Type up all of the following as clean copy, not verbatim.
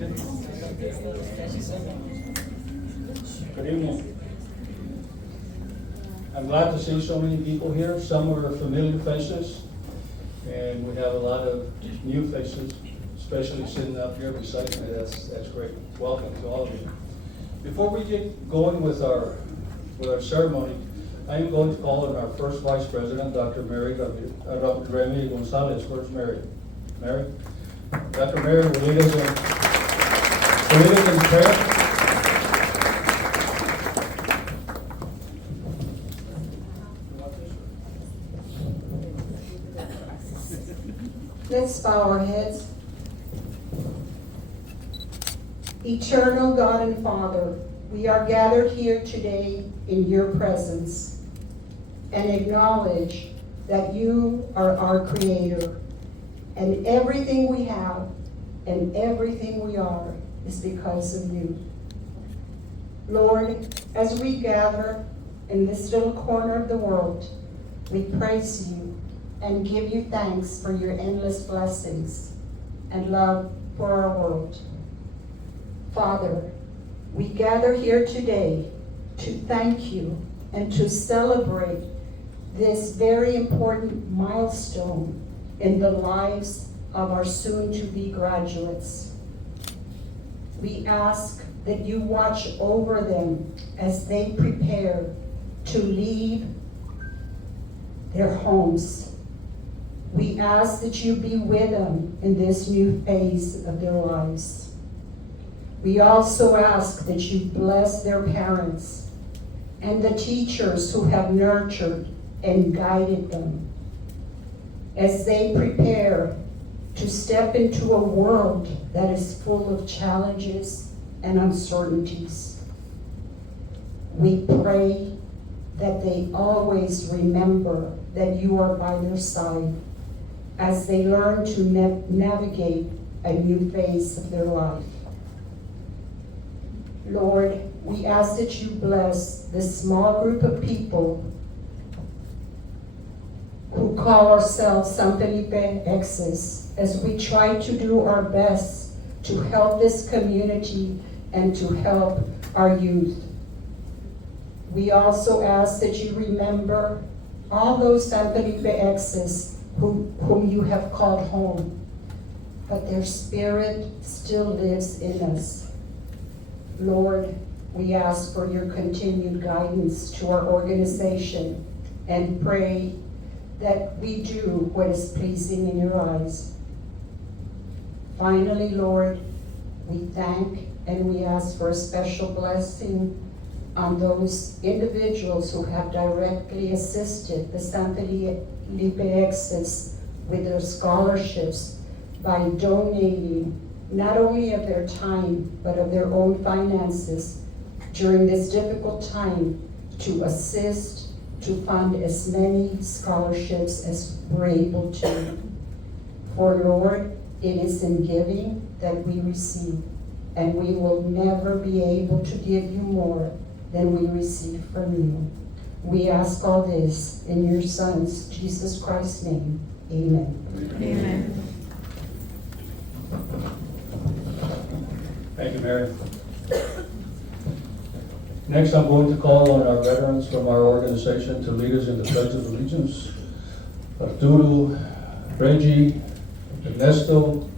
Good evening. I'm glad to see so many people here. Some are familiar faces, and we have a lot of new faces, especially sitting up here beside me. That's great. Welcome to all of you. Before we get going with our ceremony, I am going to call on our first Vice President, Dr. Remy Gonzalez. Where's Mary? Mary? Dr. Mary will lead us in prayer. Let's bow our heads. Eternal God and Father, we are gathered here today in your presence and acknowledge that you are our Creator, and everything we have and everything we are is because of you. Lord, as we gather in this little corner of the world, we praise you and give you thanks for your endless blessings and love for our world. Father, we gather here today to thank you and to celebrate this very important milestone in the lives of our soon-to-be graduates. We ask that you watch over them as they prepare to leave their homes. We ask that you be with them in this new phase of their lives. We also ask that you bless their parents and the teachers who have nurtured and guided them as they prepare to step into a world that is full of challenges and uncertainties. We pray that they always remember that you are by their side as they learn to navigate a new phase of their life. Lord, we ask that you bless this small group of people who call ourselves San Felipe Exes as we try to do our best to help this community and to help our youth. We also ask that you remember all those San Felipe Exes whom you have called home, but their spirit still lives in us. Lord, we ask for your continued guidance to our organization and pray that we do what is pleasing in your eyes. Finally, Lord, we thank and we ask for a special blessing on those individuals who have directly assisted the San Felipe Exes with their scholarships by donating not only of their time, but of their own finances during this difficult time to assist to fund as many scholarships as we're able to. For Lord, it is in giving that we receive, and we will never be able to give you more than we receive from you. We ask all this in your Son's, Jesus Christ's name. Amen. Amen. Thank you, Mary. Next, I'm going to call on our veterans from our organization to lead us in the Pledge of Allegiance. Arturo, Reggie, Ernesto,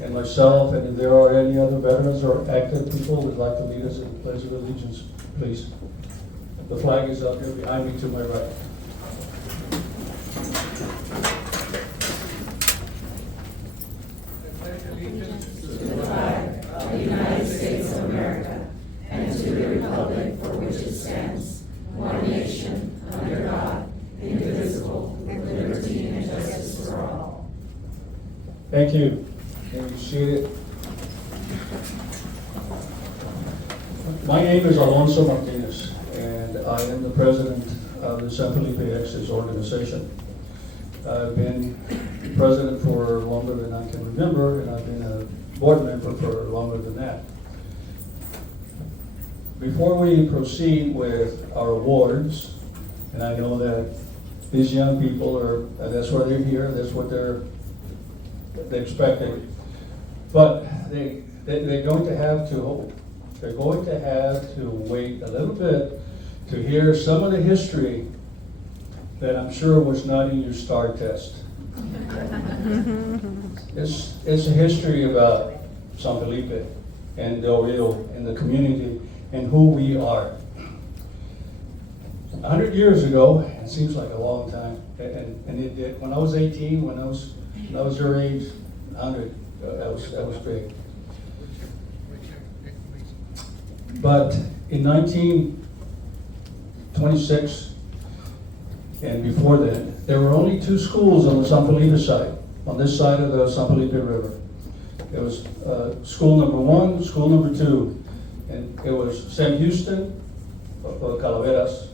and myself, and if there are any other veterans or active people who would like to lead us in the Pledge of Allegiance, please. The flag is up here behind me to my right. I pledge allegiance to the flag of the United States of America and to the republic for which it stands, one nation, under God, indivisible, with liberty and justice for all. Thank you. Can you see it? My name is Alonso Martinez, and I am the president of the San Felipe Exes organization. I've been president for longer than I can remember, and I've been a board member for longer than that. Before we proceed with our awards, and I know that these young people are, that's why they're here, that's what they're expecting. But they're going to have to hope. They're going to have to wait a little bit to hear some of the history that I'm sure was not in your STAR test. It's a history about San Felipe and Del Rio and the community and who we are. 100 years ago, it seems like a long time, and it did. When I was 18, when I was your age, 100, that was big. But in 1926, and before then, there were only 2 schools on the San Felipe side, on this side of the San Felipe River. It was school number 1, school number 2, and it was St. Houston, Calaveras,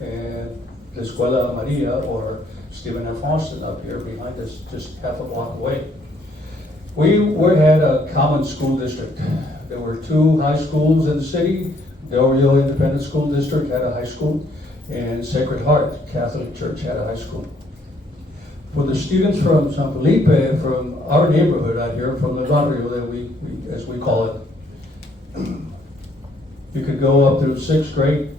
and La Escuela Maria, or Stephen F. Austin up here behind us, just half a block away. We had a common school district. There were 2 high schools in the city. Del Rio Independent School District had a high school, and Sacred Heart Catholic Church had a high school. For the students from San Felipe, from our neighborhood out here, from the barrio that we as we call it, you could go up through 6th grade.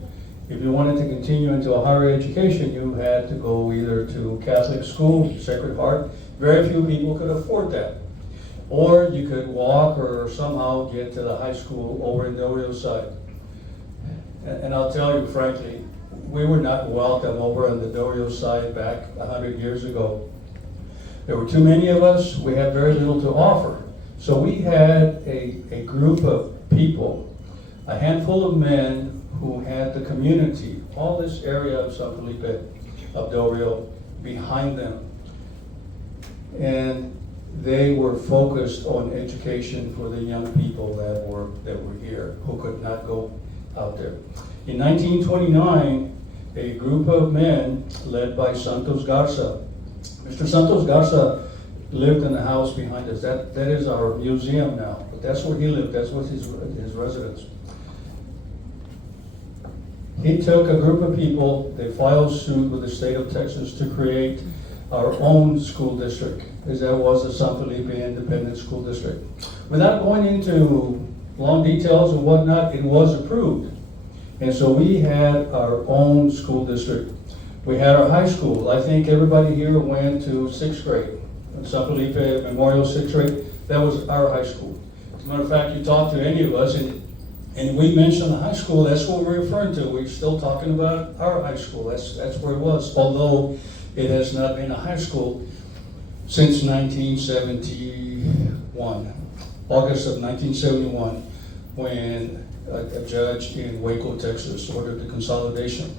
If you wanted to continue into a higher education, you had to go either to Catholic school, Sacred Heart. Very few people could afford that. Or you could walk or somehow get to the high school over in Del Rio side. And I'll tell you frankly, we were not welcome over on the Del Rio side back 100 years ago. There were too many of us. We had very little to offer. So we had a group of people, a handful of men who had the community, all this area of San Felipe, of Del Rio, behind them. And they were focused on education for the young people that were here, who could not go out there. In 1929, a group of men led by Santos Garza. Mr. Santos Garza lived in the house behind us. That is our museum now, but that's where he lived. That was his residence. He took a group of people, they filed suit with the state of Texas to create our own school district, as that was the San Felipe Independent School District. Without going into long details and whatnot, it was approved. And so we had our own school district. We had our high school. I think everybody here went to 6th grade. San Felipe Memorial 6th grade, that was our high school. As a matter of fact, you talk to any of us and we mention the high school, that's what we're referring to. We're still talking about our high school. That's where it was, although it has not been a high school since 1971, August of 1971, when a judge in Waco, Texas ordered the consolidation.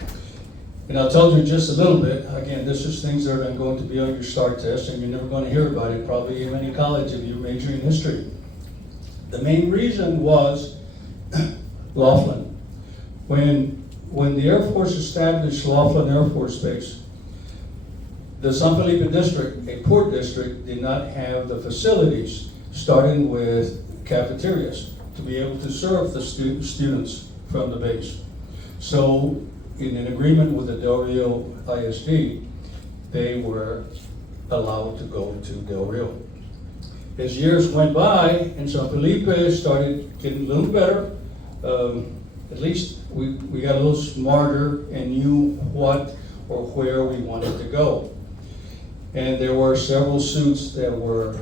And I'll tell you just a little bit. Again, this is things that are going to be on your STAR test, and you're never going to hear about it probably in any college if you major in history. The main reason was Laughlin. When the Air Force established Laughlin Air Force Base, the San Felipe district, a poor district, did not have the facilities, starting with cafeterias, to be able to serve the students from the base. So, in an agreement with the Del Rio ISD, they were allowed to go to Del Rio. As years went by, and San Felipe started getting a little better, at least we got a little smarter and knew what or where we wanted to go. And there were several suits that were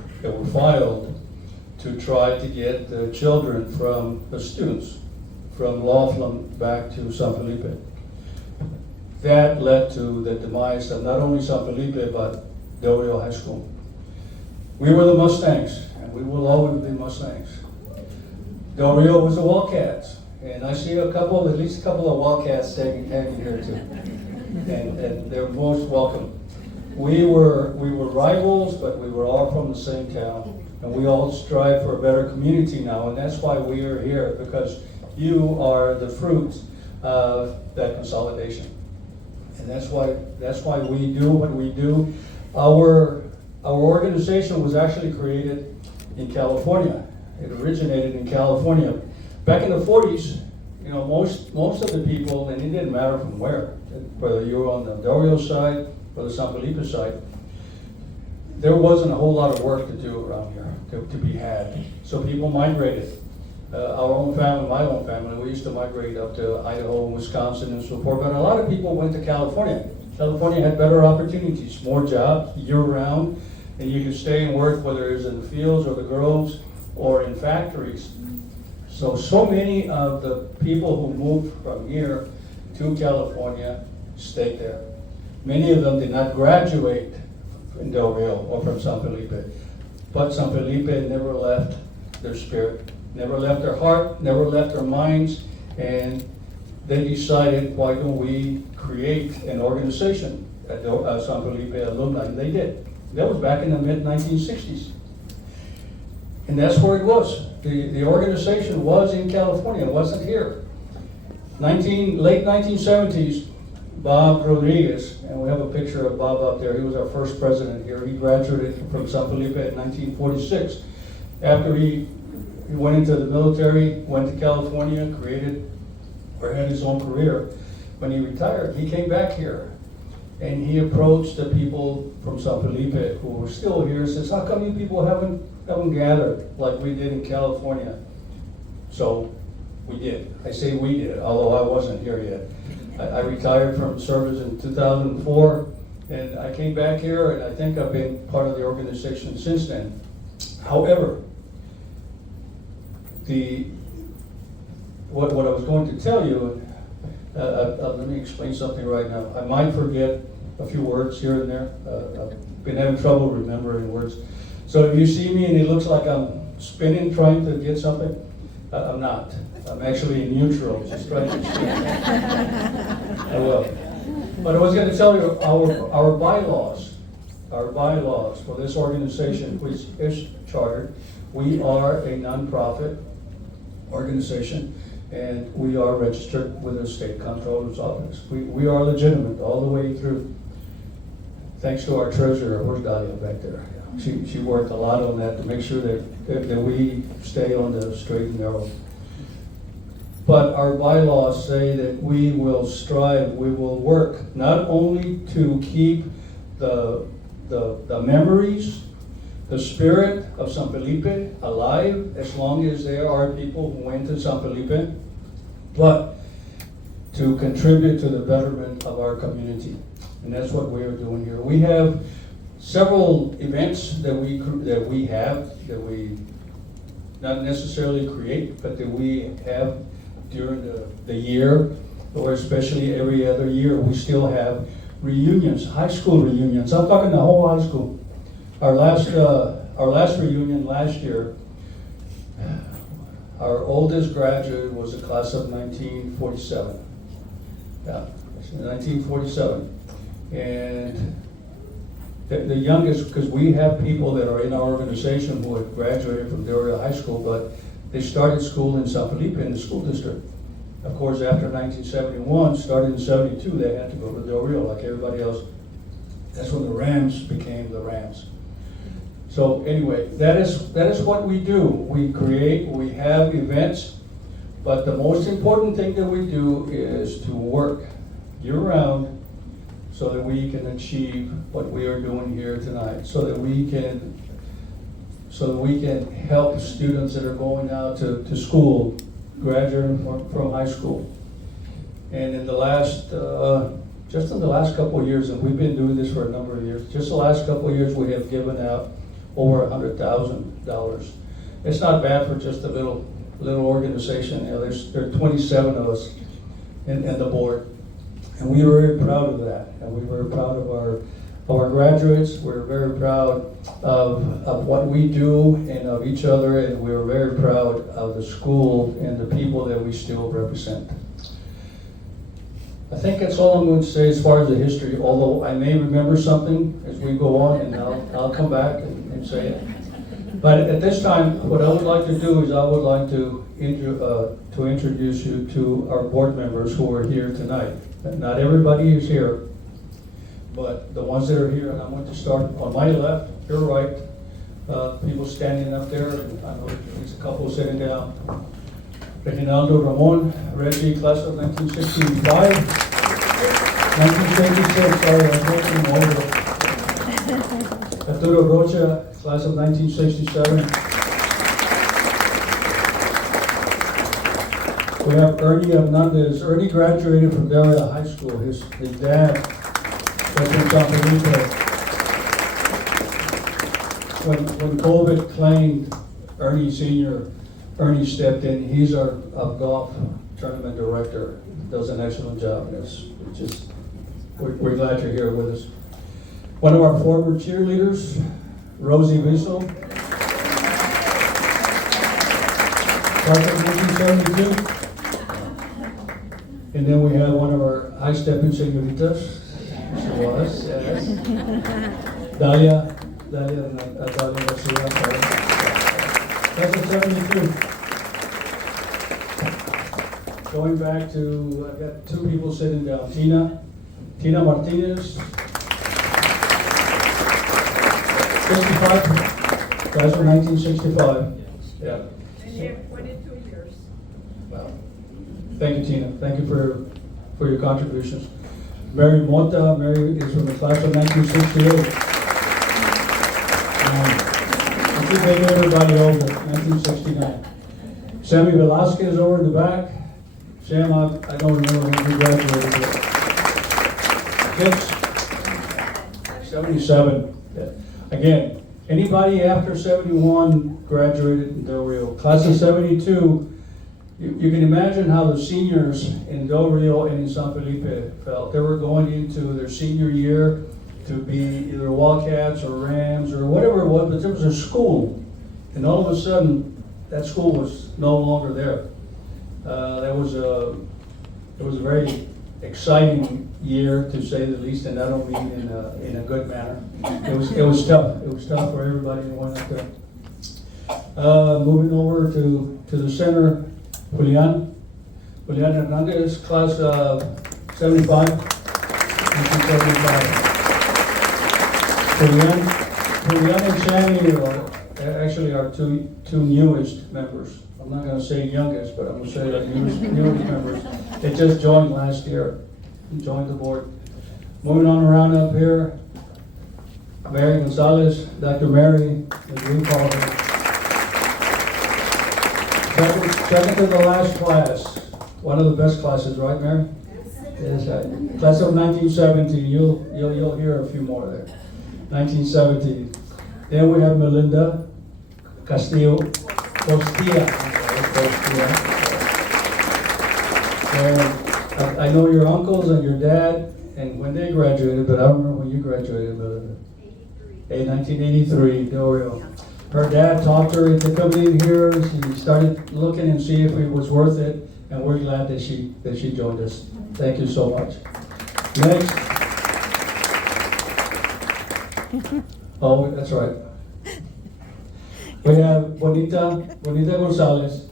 filed to try to get the children from the students from Laughlin back to San Felipe. That led to the demise of not only San Felipe, but Del Rio High School. We were the Mustangs, and we will always be Mustangs. Del Rio was the Wildcats, and I see at least a couple of Wildcats hanging here too, and they're most welcome. We were rivals, but we were all from the same town, and we all strive for a better community now, and that's why we are here, because you are the fruit of that consolidation. And that's why we do what we do. Our organization was actually created in California. It originated in California. Back in the 40s, most of the people, and it didn't matter from where, whether you were on the Del Rio side or the San Felipe side, there wasn't a whole lot of work to do around here to be had. So people migrated. Our own family, my own family, we used to migrate up to Idaho and Wisconsin and so forth, but a lot of people went to California. California had better opportunities, more jobs year-round, and you could stay and work whether it was in the fields or the groves or in factories. So many of the people who moved from here to California stayed there. Many of them did not graduate in Del Rio or from San Felipe, but San Felipe never left their spirit, never left their heart, never left their minds, and they decided, why don't we create an organization at San Felipe Alumni? And they did. That was back in the mid-1960s. And that's where it was. The organization was in California, it wasn't here. Late 1970s, Bob Rodriguez, and we have a picture of Bob up there, he was our first president here. He graduated from San Felipe in 1946. After he went into the military, went to California, created or had his own career. When he retired, he came back here and he approached the people from San Felipe who were still here and says, how come you people haven't gathered like we did in California? So we did. I say we did, although I wasn't here yet. I retired from service in 2004 and I came back here and I think I've been part of the organization since then. However, what I was going to tell you, let me explain something right now. I might forget a few words here and there. I've been having trouble remembering words. So if you see me and it looks like I'm spinning trying to get something, I'm not. I'm actually in neutral, just trying to speak. I will. But I was going to tell you our bylaws for this organization, which is chartered. We are a nonprofit organization, and we are registered with the state comptroller's office. We are legitimate all the way through. Thanks to our treasurer, where's Dahlia back there? She worked a lot on that to make sure that we stay on the straight and narrow. But our bylaws say that we will strive, we will work not only to keep the memories, the spirit of San Felipe alive, as long as there are people who went to San Felipe, but to contribute to the betterment of our community. And that's what we are doing here. We have several events that we not necessarily create, but that we have during the year, or especially every other year. We still have reunions, high school reunions. I'm talking the whole high school. Our last reunion last year, our oldest graduate was the class of 1947. Yeah, 1947. And the youngest, because we have people that are in our organization who have graduated from Del Rio High School, but they started school in San Felipe in the school district. Of course, after 1971, started in 72, they had to go to Del Rio like everybody else. That's when the Rams became the Rams. So anyway, that is what we do. We create, we have events, but the most important thing that we do is to work year-round so that we can achieve what we are doing here tonight, so that we can help students that are going out to school, graduating from high school. And in the last, just in the last couple of years, and we've been doing this for a number of years, just the last couple of years we have given out over $100,000. It's not bad for just a little organization. You know, there are 27 of us in the board, and we are very proud of that. And we're very proud of our graduates. We're very proud of what we do and of each other, and we're very proud of the school and the people that we still represent. I think that's all I'm going to say as far as the history, although I may remember something as we go on, and I'll come back and say it. But at this time, what I would like to do is I would like to introduce you to our board members who are here tonight. Not everybody is here, but the ones that are here, and I'm going to start on my left, your right, people standing up there, and I know there's a couple sitting down. Reginaldo Ramon, Reggie, class of 1965, 1926, sorry, I'm talking over. Arturo Rocha, class of 1967. We have Ernie Hernandez. Ernie graduated from Del Rio High School. His dad was from San Felipe. When COVID claimed Ernie Sr., Ernie stepped in. He's our golf tournament director. Does an excellent job. We're glad you're here with us. One of our former cheerleaders, Rosie Bissell. Class of 1972. And then we have one of our high-stepping senoritas. She was, yes. Dalia Garcia. Class of 72. Going back to, I've got two people sitting down. Tina Martinez. 65. Class of 1965. Yeah. And here, 22 years. Wow. Thank you, Tina. Thank you for your contributions. Mary Mota. Mary is from the class of 1968. I keep making everybody older. 1969. Sammy Velasquez over in the back. Sam, I don't remember when you graduated yet. Kids, 77. Yeah. Again, anybody after 71 graduated in Del Rio. Class of 72, you can imagine how the seniors in Del Rio and in San Felipe felt. They were going into their senior year to be either Wildcats or Rams or whatever it was, but there was a school. And all of a sudden, that school was no longer there. It was a very exciting year, to say the least, and I don't mean in a good manner. It was tough. It was tough for everybody who went up there. Moving over to the center, Julian Hernandez, class of 75, 1975. Julian and Sammy are actually our two newest members. I'm not going to say youngest, but I'm going to say our newest members. They just joined last year. Joined the board. Moving on around up here, Mary Gonzalez, Dr. Mary, as we call her. Second to the last class. One of the best classes, right, Mary? Yes. Class of 1970. You'll hear a few more there. 1970. Then we have Melinda Castillo Costilla. And I know your uncles and your dad, and when they graduated, but I don't remember when you graduated, Melinda. 1983, Del Rio. Her dad talked her into coming in here. She started looking and see if it was worth it, and we're glad that she joined us. Thank you so much. Next. Oh, that's right. We have Bonita Gonzalez.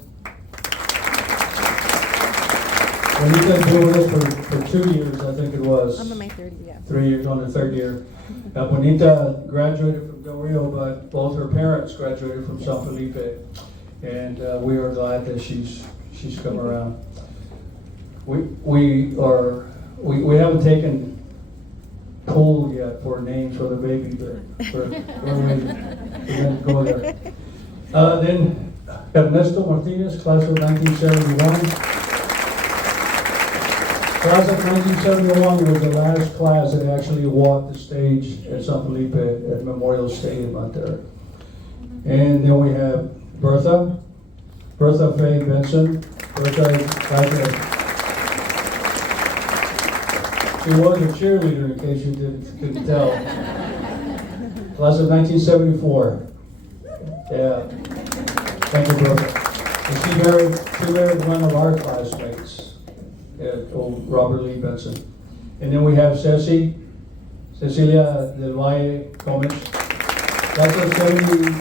Bonita's been with us for 2 years, I think it was. I'm on my third, yeah. 3 years, on her third year. Bonita graduated from Del Rio, but both her parents graduated from San Felipe, and we are glad that she's come around. We haven't taken poll yet for names for the baby, but we're going to go there. Then Ernesto Martinez, class of 1971. Class of 1971 was the last class that actually walked the stage at San Felipe at Memorial Stadium out there. And then we have Bertha Faye Benson. Bertha is she was a cheerleader, in case you couldn't tell. Class of 1974. Yeah. Thank you, Bertha. And she married one of our classmates. Old Robert Lee Benson. And then we have Cecilia Del Valle Gomez. Class of 72,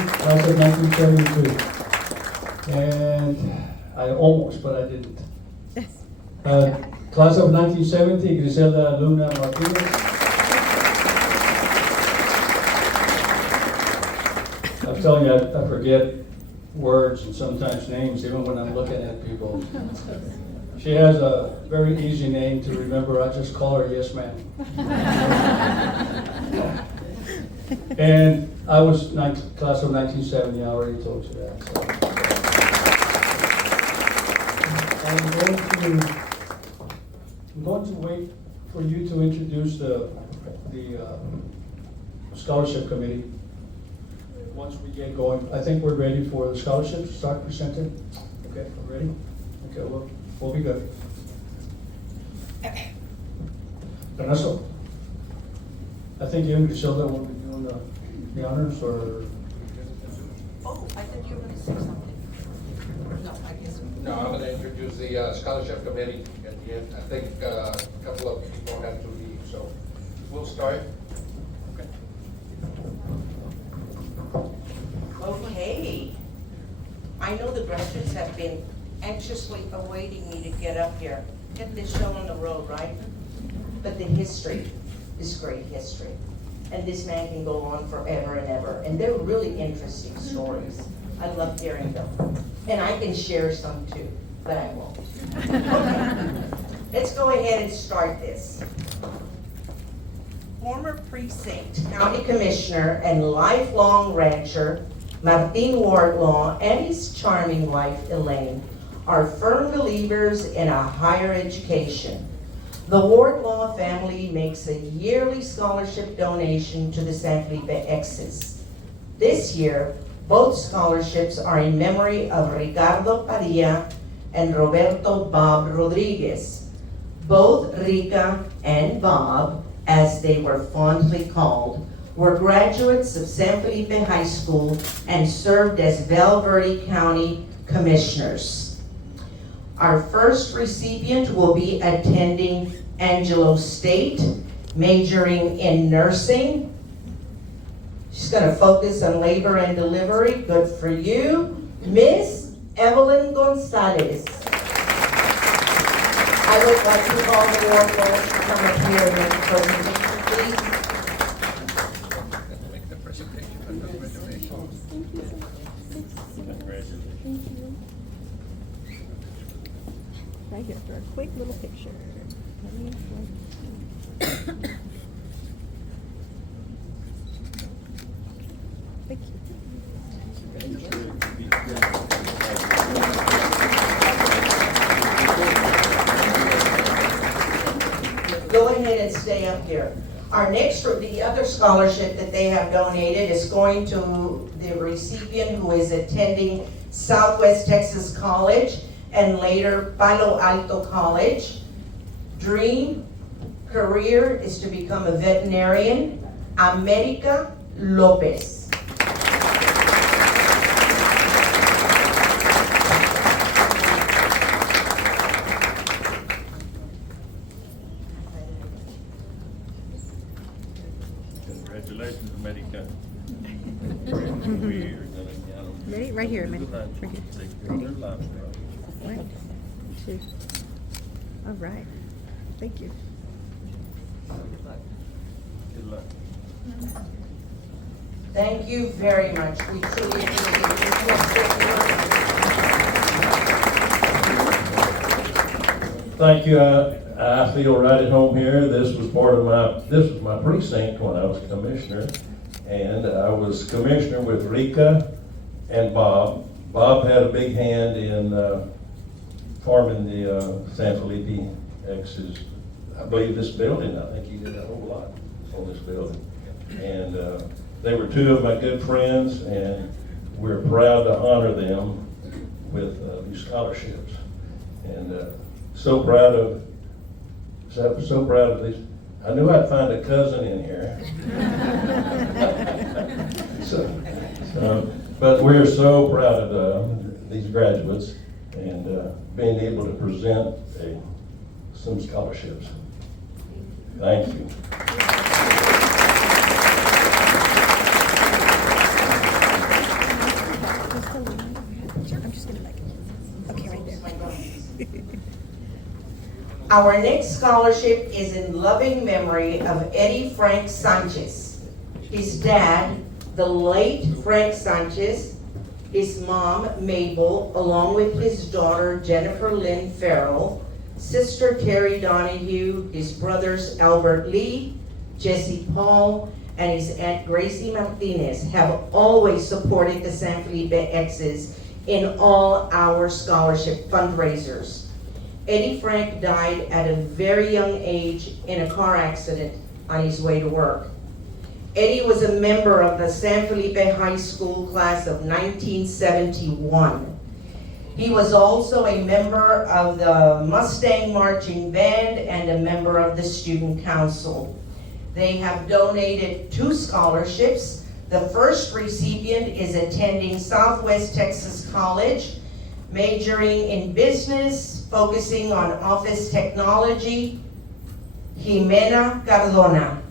class of 1972. And I almost, but I didn't. Class of 1970, Griselda Luna Martinez. I'm telling you, I forget words and sometimes names, even when I'm looking at people. She has a very easy name to remember. I just call her Yes Ma'am. And I was class of 1970. I already told you that. So. I'm going to wait for you to introduce the scholarship committee. Once we get going, I think we're ready for the scholarships to start presenting. Okay, we're ready? Okay, we'll be good. Ernesto, I think you and Griselda will be doing the honors, or? Oh, I thought you were gonna say something. No, I guess. No, I'm going to introduce the scholarship committee at the end. I think a couple of people have to leave, so we'll start. Okay. I know the graduates have been anxiously awaiting me to get up here, get this show on the road, right? But the history is great history. And this man can go on forever and ever. And they're really interesting stories. I love hearing them. And I can share some too, but I won't. Okay. Let's go ahead and start this. Former precinct county commissioner and lifelong rancher Martin Wardlaw and his charming wife Elaine are firm believers in a higher education. The Wardlaw family makes a yearly scholarship donation to the San Felipe Exes. This year, both scholarships are in memory of Ricardo Padilla and Roberto Bob Rodriguez. Both Rica and Bob, as they were fondly called, were graduates of San Felipe High School and served as Val Verde County Commissioners. Our first recipient will be attending Angelo State, majoring in nursing. She's going to focus on labor and delivery. Good for you. Miss Evelyn Gonzalez. I would like to call the Wardlaws to come up here and make a presentation, please. Make the presentation. Right here for a quick little picture. Thank you. Go ahead and stay up here. Our next, the other scholarship that they have donated is going to the recipient who is attending Southwest Texas College and later Palo Alto College. Dream career is to become a veterinarian. America Lopez. Congratulations, America. Ready? Right here, Ready? Right here. Ready? One, two. All right. Thank you. Good luck. Thank you very much. We truly appreciate it. Thank you. I feel right at home here. This was my precinct when I was commissioner, and I was commissioner with Rika and Bob. Bob had a big hand in forming the San Felipe Exes. I believe this building. I think he did a whole lot on this building, and they were two of my good friends, and we're proud to honor them with these scholarships. And so proud of these. I knew I'd find a cousin in here. But we're so proud of these graduates and being able to present some scholarships. Thank you. I'm just gonna make it. Okay, right there. Our next scholarship is in loving memory of Eddie Frank Sanchez. His dad, the late Frank Sanchez, his mom, Mabel, along with his daughter, Jennifer Lynn Farrell, sister Terry Donahue, his brothers, Albert Lee, Jesse Paul, and his Aunt Gracie Martinez have always supported the San Felipe Exes in all our scholarship fundraisers. Eddie Frank died at a very young age in a car accident on his way to work. Eddie was a member of the San Felipe High School class of 1971. He was also a member of the Mustang Marching Band and a member of the Student Council. They have donated 2 scholarships. The first recipient is attending Southwest Texas College, majoring in business, focusing on office technology, Jimena Cardona.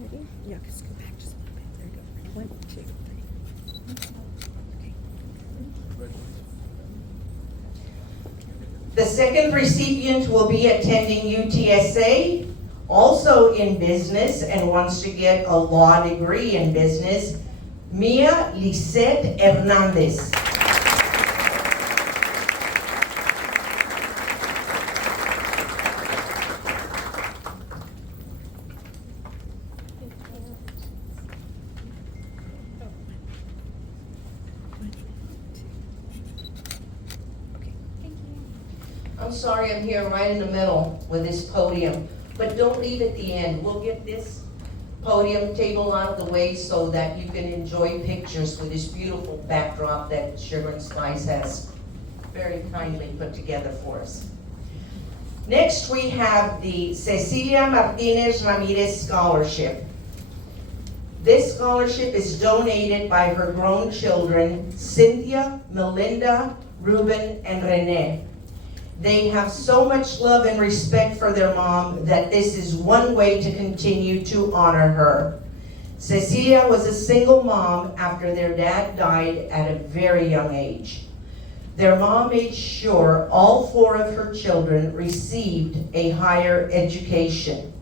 Ready? Yeah, just go back just a little bit. There you go. 1, 2, 3. Okay. The second recipient will be attending UTSA, also in business and wants to get a law degree in business, Mia Lisette Hernandez. I'm sorry I'm here right in the middle with this podium, but don't leave at the end. We'll get this podium table out of the way so that you can enjoy pictures with this beautiful backdrop that Sugar and Spice has very kindly put together for us. Next, we have the Cecilia Martinez Ramirez Scholarship. This scholarship is donated by her grown children, Cynthia, Melinda, Ruben, and Renee. They have so much love and respect for their mom that this is one way to continue to honor her. Cecilia was a single mom after their dad died at a very young age. Their mom made sure all 4 of her children received a higher education.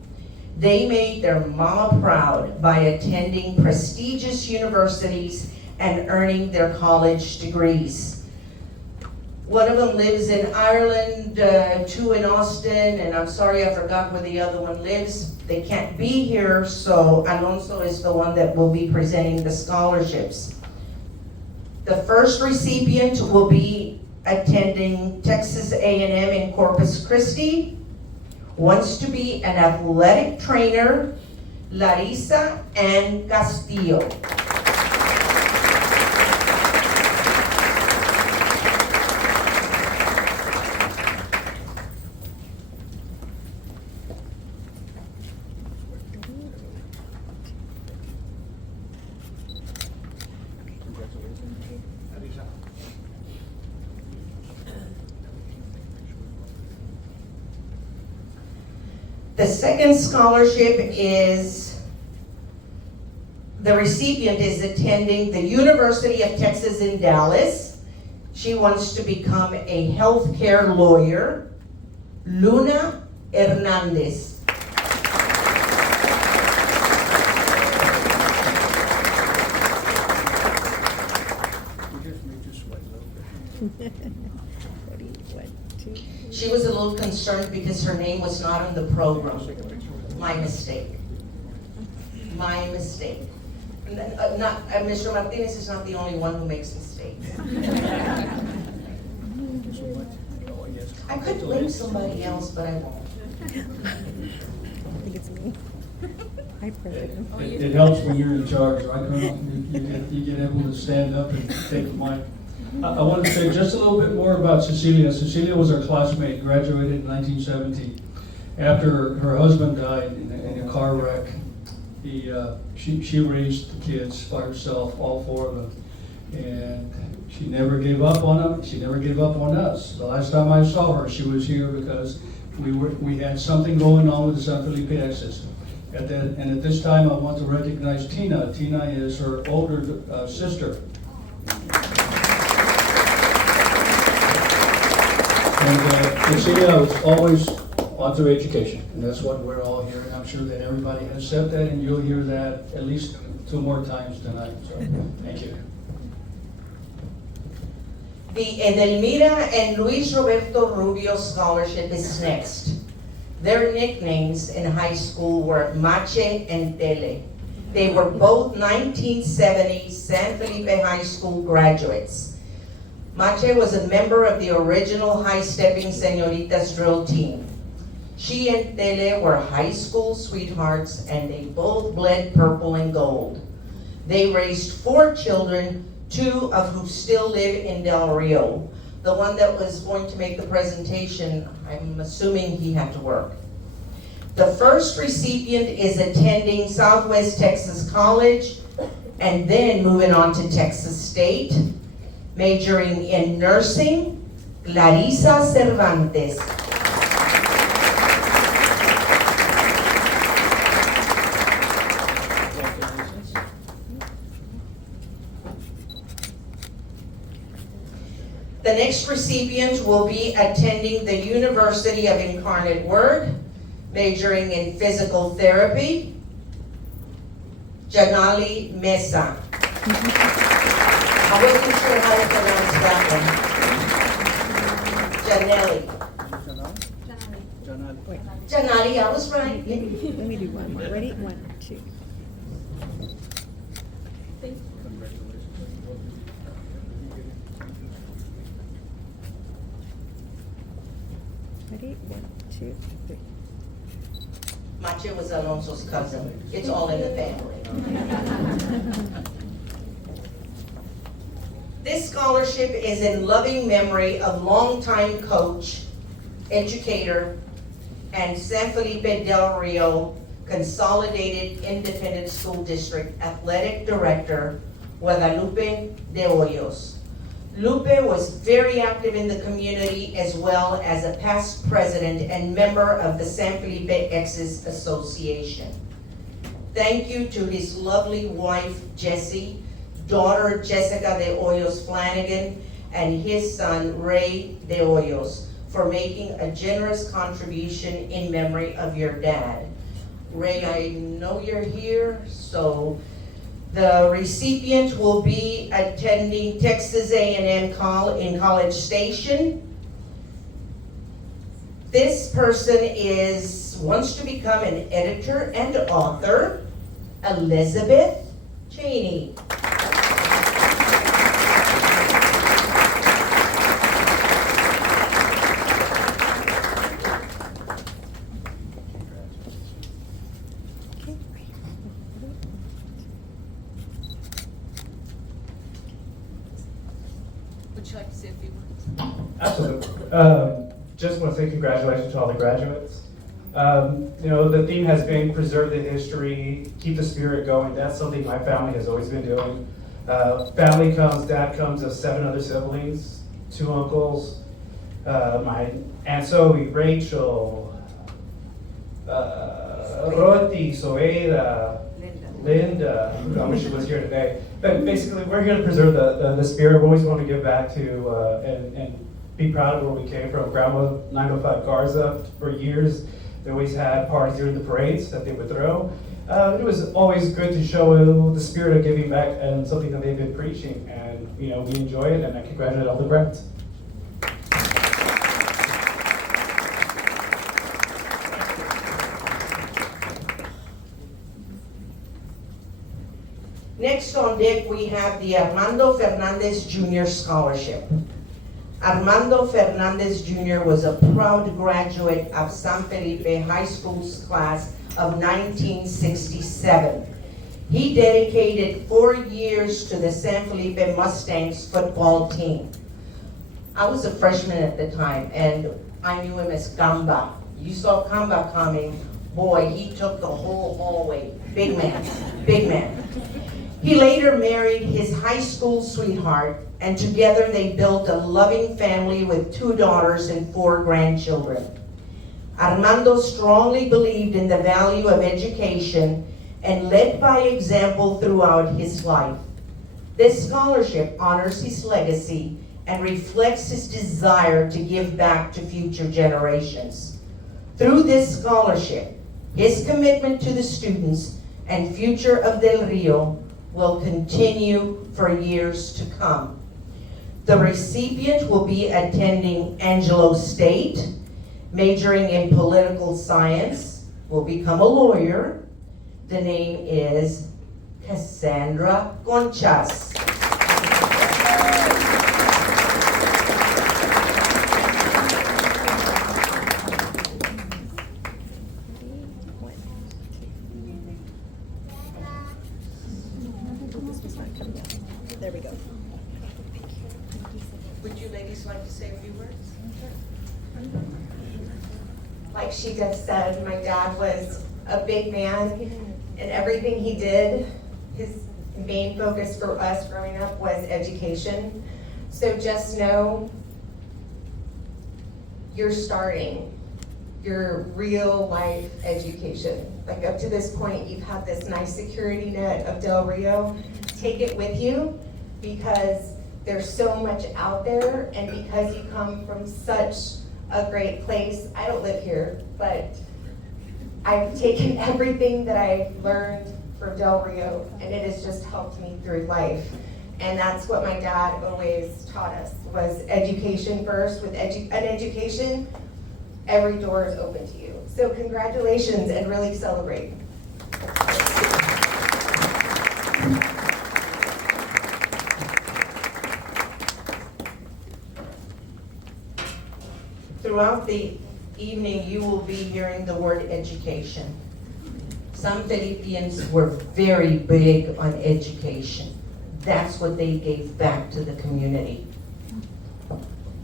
They made their mama proud by attending prestigious universities and earning their college degrees. One of them lives in Ireland, 2 in Austin, and I'm sorry I forgot where the other one lives. They can't be here, so Alonso is the one that will be presenting the scholarships. The first recipient will be attending Texas A&M in Corpus Christi. Wants to be an athletic trainer, Larissa Ann Castillo. The second scholarship is, the recipient is attending the University of Texas in Dallas. She wants to become a healthcare lawyer, Luna Hernandez. She was a little concerned because her name was not on the program. My mistake. My mistake. Mr. Martinez is not the only one who makes mistakes. I could blame somebody else, but I won't. I think it's me. Hi, President. It helps when you're in charge, right, Colonel? You get able to stand up and take the mic. I wanted to say just a little bit more about Cecilia. Cecilia was our classmate, graduated in 1970. After her husband died in a car wreck, she raised the kids by herself, all 4 of them. And she never gave up on them, she never gave up on us. The last time I saw her, she was here because we had something going on with the San Felipe Exes. And at this time, I want to recognize Tina. Tina is her older sister. And Cecilia was always onto education, and that's what we're all here. And I'm sure that everybody has said that, and you'll hear that at least 2 more times tonight. So, thank you. The Edelmira and Luis Roberto Rubio Scholarship is next. Their nicknames in high school were Mache and Tele. They were both 1970 San Felipe High School graduates. Mache was a member of the original High Stepping Señoritas drill team. She and Tele were high school sweethearts, and they both bled purple and gold. They raised 4 children, 2 of whom still live in Del Rio. The one that was going to make the presentation, I'm assuming he had to work. The first recipient is attending Southwest Texas College and then moving on to Texas State, majoring in nursing, Clarisa Cervantes. The next recipient will be attending the University of Incarnate Word, majoring in physical therapy, Janali Mesa. I wasn't sure how to pronounce that one. Wait, Janali, I was right. let me do one more. Ready? 1, 2. Ready? 1, 2, 3. Mache was Alonso's cousin. It's all in the family. This scholarship is in loving memory of longtime coach, educator, and San Felipe Del Rio Consolidated Independent School District Athletic Director, Guadalupe de Hoyos. Lupe was very active in the community as well as a past president and member of the San Felipe Exes Association. Thank you to his lovely wife, Jessie, daughter, Jessica de Hoyos Flanagan, and his son, Ray de Hoyos, for making a generous contribution in memory of your dad. Ray, I know you're here, so the recipient will be attending Texas A&M in College Station. This person wants to become an editor and author, Elizabeth Cheney. Okay. Would you like to say a few words? Absolutely. Just want to say congratulations to all the graduates. The theme has been preserve the history, keep the spirit going. That's something my family has always been doing. Family comes, dad comes of 7 other siblings, 2 uncles, my Aunt Zoe, Rachel, Roti, Soeda, Linda, I wish she was here today. But basically, we're here to preserve the spirit. We always want to give back to and be proud of where we came from. Grandma 905 Garza, for years, they always had parties during the parades that they would throw. It was always good to show the spirit of giving back and something that they've been preaching. And we enjoy it, and I congratulate all the grads. Next on deck, we have the Armando Fernandez Jr. Scholarship. Armando Fernandez Jr. was a proud graduate of San Felipe High School's class of 1967. He dedicated 4 years to the San Felipe Mustangs football team. I was a freshman at the time, and I knew him as Gamba. You saw Gamba coming, boy, he took the whole hallway. Big man, big man. He later married his high school sweetheart, and together they built a loving family with 2 daughters and 4 grandchildren. Armando strongly believed in the value of education and led by example throughout his life. This scholarship honors his legacy and reflects his desire to give back to future generations. Through this scholarship, his commitment to the students and future of Del Rio will continue for years to come. The recipient will be attending Angelo State, majoring in political science, will become a lawyer. The name is Cassandra Conchas. There we go. Would you ladies like to say a few words? Like she just said, my dad was a big man, and everything he did, his main focus for us growing up was education. So just know you're starting your real life education. Like up to this point, you've had this nice security net of Del Rio. Take it with you, because there's so much out there, and because you come from such a great place. I don't live here, but I've taken everything that I've learned from Del Rio, and it has just helped me through life. And that's what my dad always taught us, was education first. With an education, every door is open to you. So congratulations, and really celebrate. Throughout the evening, you will be hearing the word education. Some Filipinos were very big on education. That's what they gave back to the community.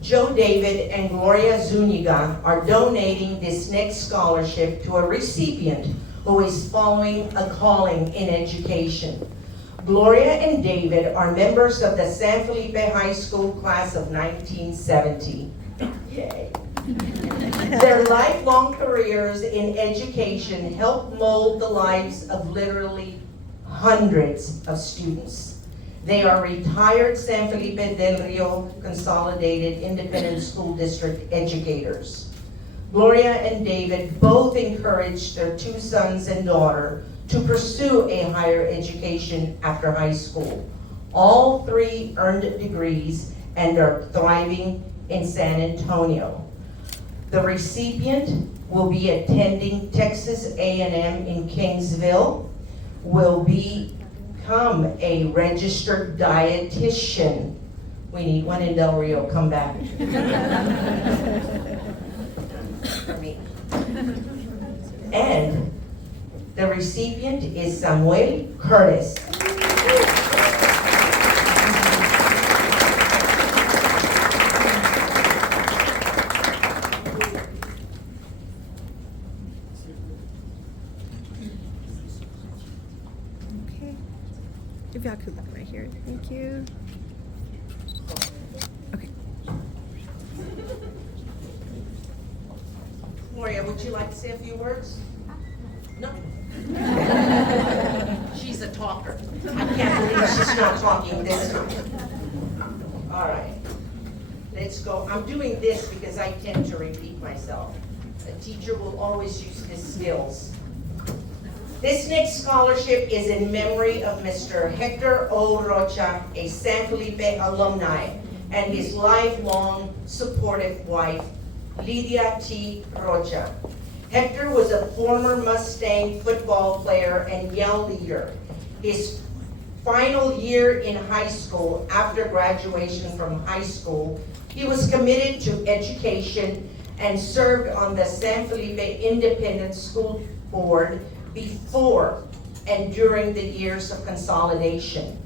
Joe David and Gloria Zuniga are donating this next scholarship to a recipient who is following a calling in education. Gloria and David are members of the San Felipe High School class of 1970. Yay. Their lifelong careers in education help mold the lives of literally hundreds of students. They are retired San Felipe del Rio Consolidated Independent School District educators. Gloria and David both encouraged their two sons and daughter to pursue a higher education after high school. All three earned degrees and are thriving in San Antonio. The recipient will be attending Texas A&M in Kingsville, will become a registered dietitian. We need one in Del Rio, come back. For me. And the recipient is Samuel Curtis. Okay. If y'all could look right here. Thank you. Okay. Gloria, would you like to say a few words? No? She's a talker. I can't believe she's not talking this time. All right. Let's go. I'm doing this because I tend to repeat myself. A teacher will always use his skills. This next scholarship is in memory of Mr. Hector O. Rocha, a San Felipe alumni, and his lifelong supportive wife, Lydia T. Rocha. Hector was a former Mustang football player and yell leader. His final year in high school, after graduation from high school, he was committed to education and served on the San Felipe Independent School Board before and during the years of consolidation.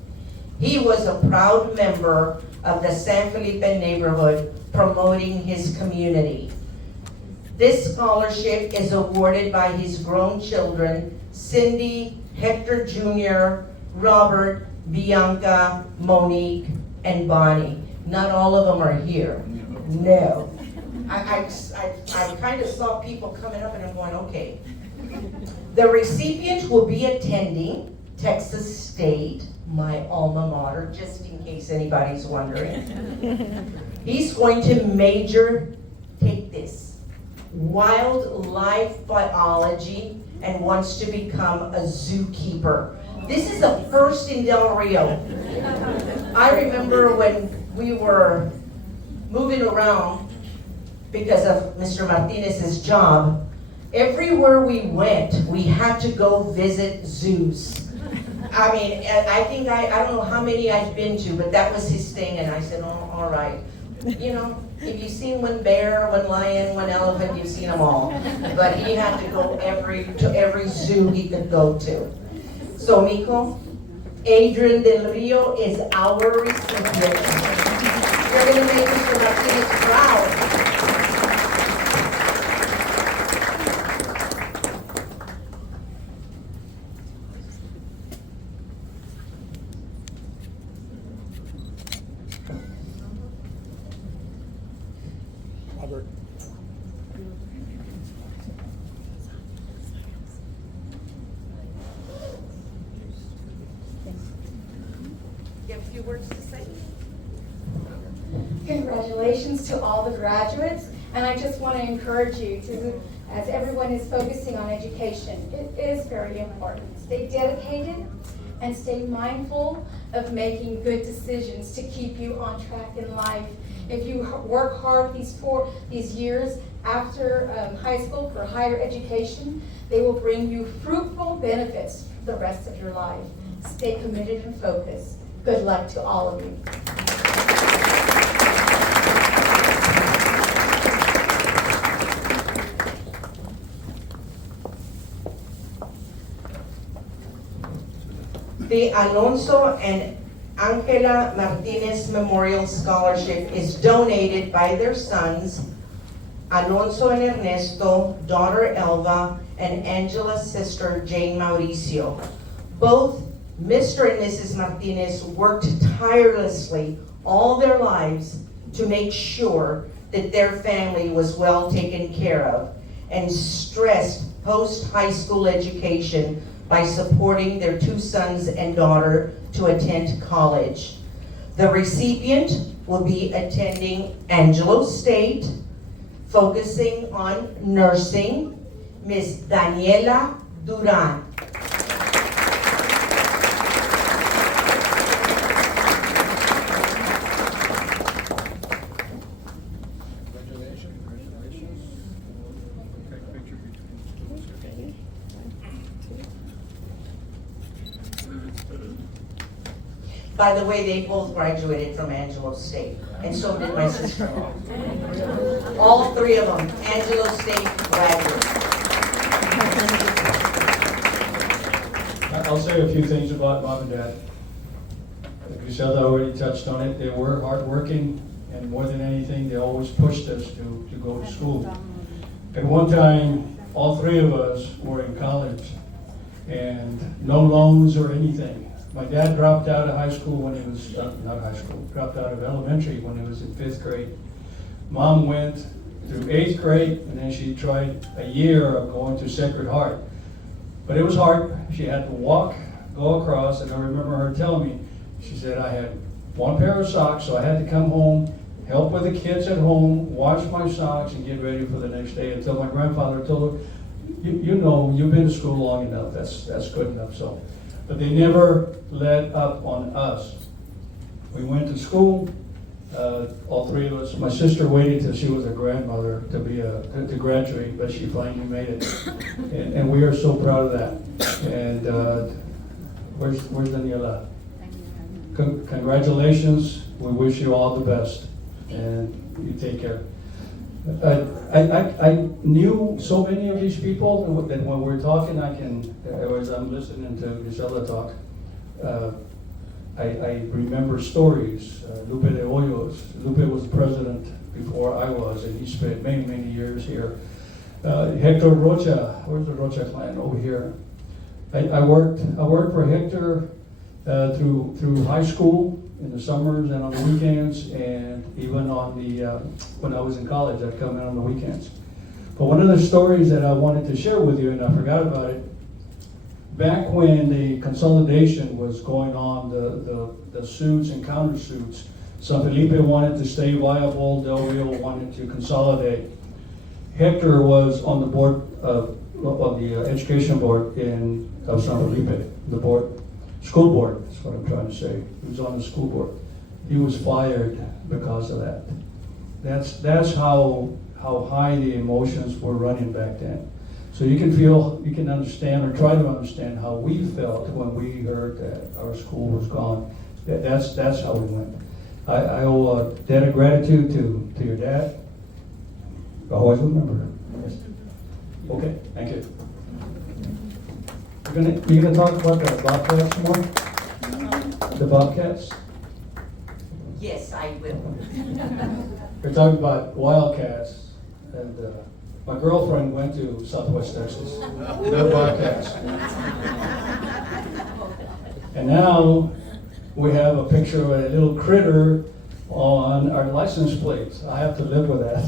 He was a proud member of the San Felipe neighborhood, promoting his community. This scholarship is awarded by his grown children, Cindy, Hector Jr., Robert, Bianca, Monique, and Bonnie. Not all of them are here. No. I kind of saw people coming up and I'm going, okay. The recipient will be attending Texas State, my alma mater, just in case anybody's wondering. He's going to major, take this, wildlife biology, and wants to become a zookeeper. This is a first in Del Rio. I remember when we were moving around, because of Mr. Martinez's job, everywhere we went, we had to go visit zoos. I mean, I think I don't know how many I've been to, but that was his thing, and I said, oh, all right. You know, if you've seen one bear, one lion, one elephant, you've seen them all. But he had to go to every zoo he could go to. So, Mico, Adrian Del Rio is our recipient. You're going to make Mr. Martinez proud. You have a few words to say? Congratulations to all the graduates, and I just want to encourage you to, as everyone is focusing on education, it is very important. Stay dedicated and stay mindful of making good decisions to keep you on track in life. If you work hard these years after high school for higher education, they will bring you fruitful benefits for the rest of your life. Stay committed and focused. Good luck to all of you. The Alonso and Angela Martinez Memorial Scholarship is donated by their sons, Alonso and Ernesto, daughter Elva, and Angela's sister, Jane Mauricio. Both Mr. and Mrs. Martinez worked tirelessly all their lives to make sure that their family was well taken care of and stressed post-high school education by supporting their two sons and daughter to attend college. The recipient will be attending Angelo State, focusing on nursing, Ms. Daniela Duran. By the way, they both graduated from Angelo State, and so did my sister-in-law. All three of them, Angelo State graduates. I'll say a few things about mom and dad. Griselda already touched on it. They were hardworking, and more than anything, they always pushed us to go to school. At one time, all three of us were in college, and no loans or anything. My dad dropped out of high school when he was, not high school, dropped out of elementary when he was in 5th grade. Mom went through 8th grade, and then she tried a year of going to Sacred Heart. But it was hard. She had to walk, go across, and I remember her telling me, she said, I had one pair of socks, so I had to come home, help with the kids at home, wash my socks, and get ready for the next day until my grandfather told her, you know, you've been to school long enough, that's good enough. So, but they never let up on us. We went to school, all three of us. My sister waited till she was a grandmother to graduate, but she finally made it, and we are so proud of that. And where's Daniela? Congratulations. We wish you all the best, and you take care. I knew so many of these people that when we're talking, as I'm listening to Griselda talk, I remember stories. Lupe de Hoyos. Lupe was president before I was, and he spent many, many years here. Hector Rocha, where's the Rocha clan? Over here. I worked for Hector through high school in the summers and on the weekends, and even on the when I was in college, I'd come in on the weekends. But one of the stories that I wanted to share with you, and I forgot about it, back when the consolidation was going on, the suits and countersuits, San Felipe wanted to stay viable, Del Rio wanted to consolidate. Hector was on the board of the education board of San Felipe, the board. School board, that's what I'm trying to say. He was on the school board. He was fired because of that. That's how how high the emotions were running back then. So you can understand or try to understand how we felt when we heard that our school was gone. That's how we went. I owe a debt of gratitude to your dad. I always remember him. Yes. Okay, thank you. You're gonna talk about the Bobcats more? The Bobcats? Yes, I will. You're talking about Wildcats, and my girlfriend went to Southwest Texas. They're Wildcats. And now we have a picture of a little critter on our license plates. I have to live with that.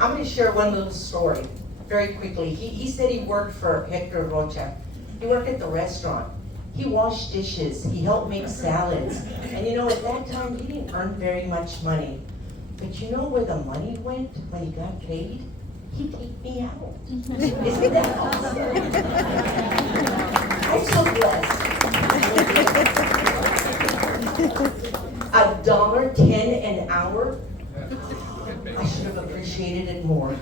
I'm going to share one little story very quickly. He said he worked for Hector Rocha. He worked at the restaurant. He washed dishes. He helped make salads. And you know, at that time, he didn't earn very much money. But you know where the money went when he got paid? He'd take me out. Isn't that awesome? I'm so blessed. $1.10 an hour? I should have appreciated it more.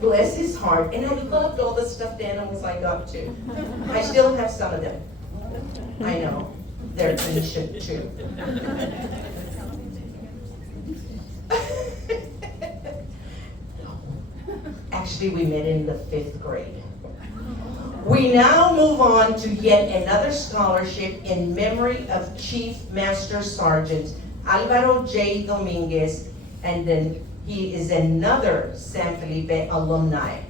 Bless his heart. And I loved all the stuffed animals I got too. I still have some of them. I know. They're ancient too. Actually, we met in the 5th grade. We now move on to yet another scholarship in memory of Chief Master Sergeant Alvaro J. Dominguez, and then he is another San Felipe alumni.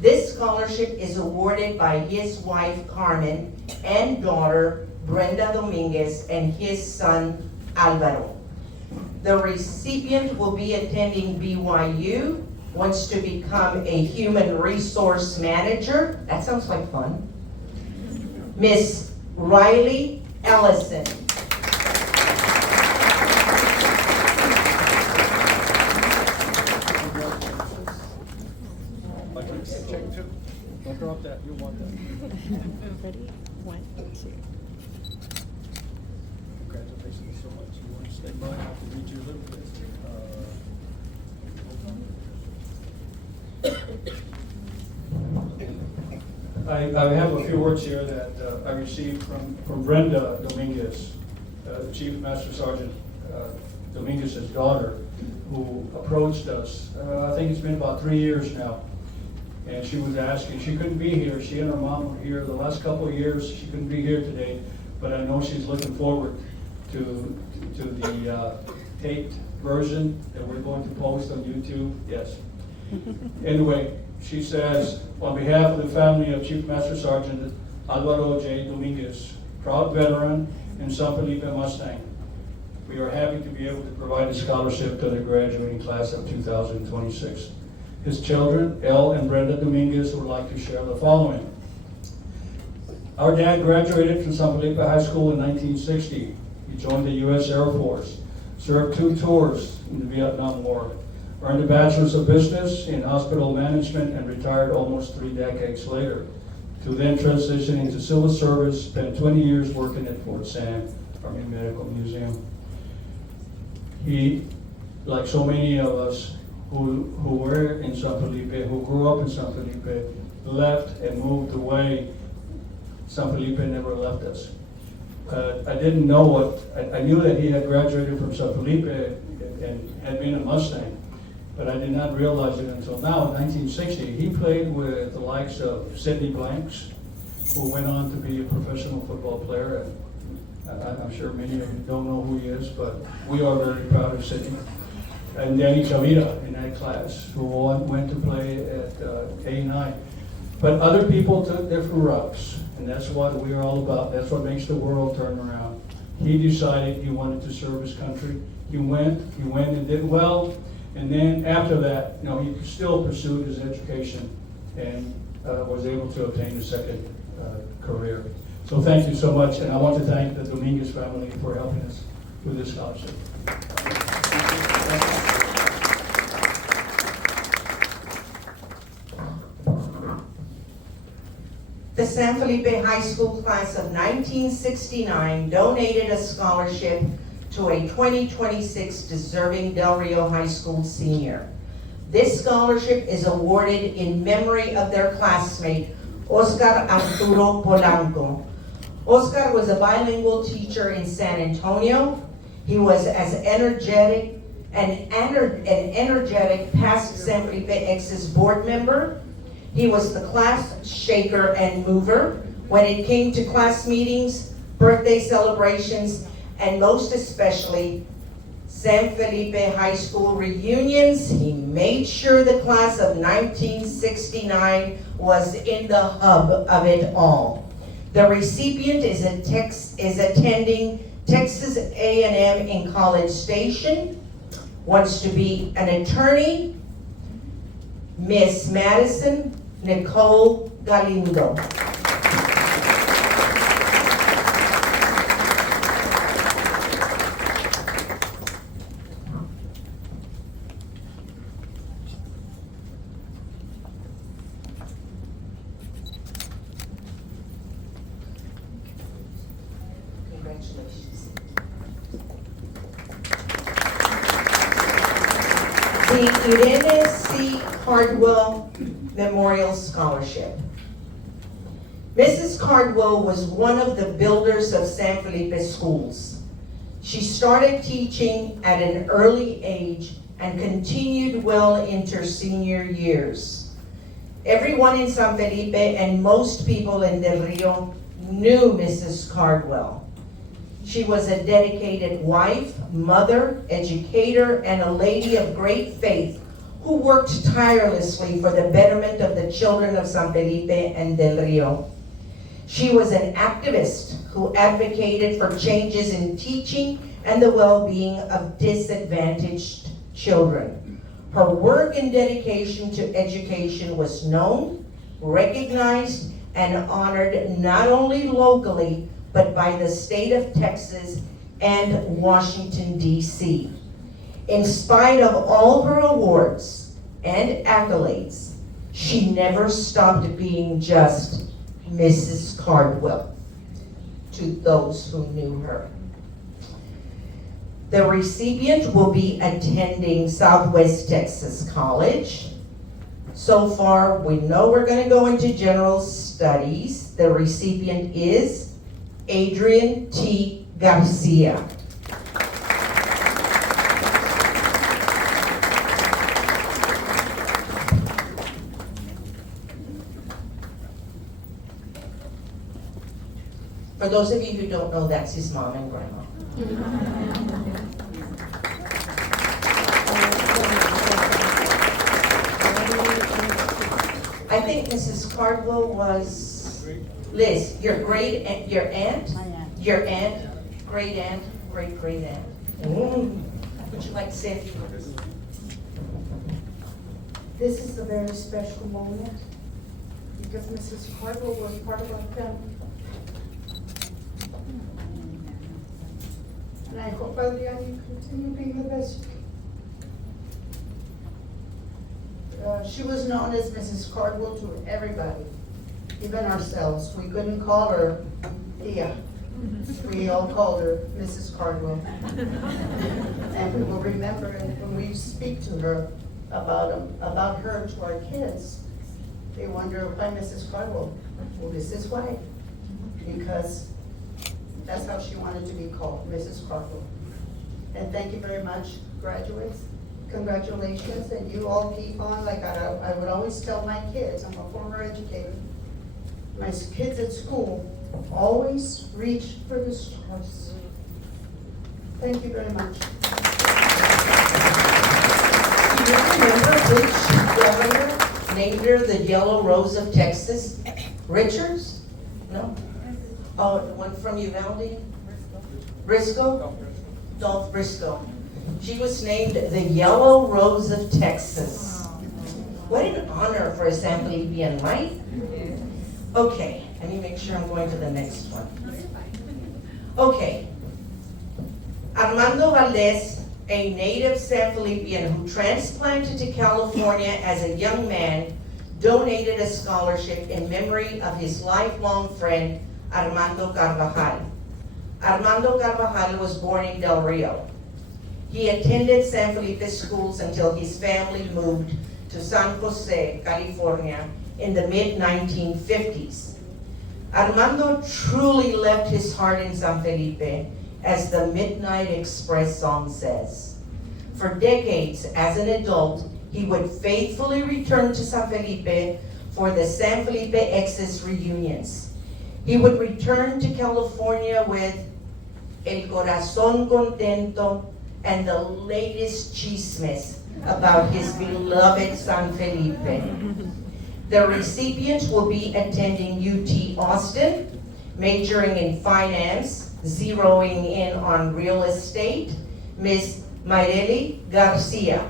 This scholarship is awarded by his wife Carmen and daughter Brenda Dominguez and his son Alvaro. The recipient will be attending BYU, wants to become a human resource manager. That sounds like fun. Miss Riley Ellison. Don't drop that, you want that. Ready? 1, 2. Congratulations so much. You want to stay by, I have to read you a little bit. I have a few words here that I received from Brenda Dominguez, Chief Master Sergeant Dominguez's daughter, who approached us. I think it's been about 3 years now. And she was asking, she couldn't be here. She and her mom were here the last couple of years. She couldn't be here today, but I know she's looking forward to the taped version that we're going to post on YouTube. Yes. Anyway, she says, on behalf of the family of Chief Master Sergeant Alvaro J. Dominguez, proud veteran in San Felipe Mustang, we are happy to be able to provide a scholarship to the graduating class of 2026. His children, Elle and Brenda Dominguez, would like to share the following. Our dad graduated from San Felipe High School in 1960. He joined the U.S. Air Force, served 2 tours in the Vietnam War, earned a Bachelor's of Business in Hospital Management, and retired almost 3 decades later, to then transition into civil service, spent 20 years working at Fort Sam Army Medical Museum. He, like so many of us who were in San Felipe, who grew up in San Felipe, left and moved away, San Felipe never left us. I didn't know what, I knew that he had graduated from San Felipe and had been a Mustang, but I did not realize it until now. In 1960, he played with the likes of Sidney Blanks, who went on to be a professional football player. And I'm sure many of you don't know who he is, but we are very proud of Sidney. And Danny Chavira in that class, who went to play at A9. But other people took different routes, and that's what we are all about. That's what makes the world turn around. He decided he wanted to serve his country. He went and did well. And then after that, he still pursued his education and was able to obtain a second career. So thank you so much, and I want to thank the Dominguez family for helping us with this scholarship. The San Felipe High School class of 1969 donated a scholarship to a 2026 deserving Del Rio High School senior. This scholarship is awarded in memory of their classmate, Oscar Arturo Polanco. Oscar was a bilingual teacher in San Antonio. He was an energetic past San Felipe Exes board member. He was the class shaker and mover when it came to class meetings, birthday celebrations, and most especially San Felipe High School reunions. He made sure the class of 1969 was in the hub of it all. The recipient is attending Texas A&M in College Station, wants to be an attorney, Miss Madison Nicole Galindo. Congratulations. The Irene C. Cardwell Memorial Scholarship. Mrs. Cardwell was one of the builders of San Felipe schools. She started teaching at an early age and continued well into her senior years. Everyone in San Felipe and most people in Del Rio knew Mrs. Cardwell. She was a dedicated wife, mother, educator, and a lady of great faith who worked tirelessly for the betterment of the children of San Felipe and Del Rio. She was an activist who advocated for changes in teaching and the well-being of disadvantaged children. Her work and dedication to education was known, recognized, and honored not only locally, but by the state of Texas and Washington, D.C. In spite of all her awards and accolades, she never stopped being just Mrs. Cardwell to those who knew her. The recipient will be attending Southwest Texas College. So far, we know we're going to go into general studies. The recipient is Adrian T. Garcia. For those of you who don't know, that's his mom and grandma. I think Mrs. Cardwell was, Liz, your great aunt, your aunt, great aunt, great aunt. Would you like to say a few words? This is a very special moment because Mrs. Cardwell was part of our family. And I hope, Adriana, you continue being the best you can. She was known as Mrs. Cardwell to everybody, even ourselves. We couldn't call her Tia. We all called her Mrs. Cardwell. And we will remember, and when we speak to her about her to our kids, they wonder why Mrs. Cardwell. Well, Mrs. White, because that's how she wanted to be called, Mrs. Cardwell. And thank you very much, graduates. Congratulations, and you all keep on. Like I would always tell my kids, I'm a former educator, my kids at school, always reach for the stars. Thank you very much. Do you remember which governor named her the Yellow Rose of Texas? Richards? No? Oh, the one from Uvalde? Briscoe? Dolph Briscoe. She was named the Yellow Rose of Texas. What an honor for a San Felipian, right? Okay, let me make sure I'm going to the next one. Okay. Armando Valdez, a native San Felipian who transplanted to California as a young man, donated a scholarship in memory of his lifelong friend, Armando Carvajal. Armando Carvajal was born in Del Rio. He attended San Felipe schools until his family moved to San Jose, California in the mid-1950s. Armando truly left his heart in San Felipe, as the Midnight Express song says. For decades, as an adult, he would faithfully return to San Felipe for the San Felipe Exes reunions. He would return to California with El Corazón Contento and the latest chismes about his beloved San Felipe. The recipients will be attending UT Austin, majoring in finance, zeroing in on real estate, Ms. Mayreli Garcia.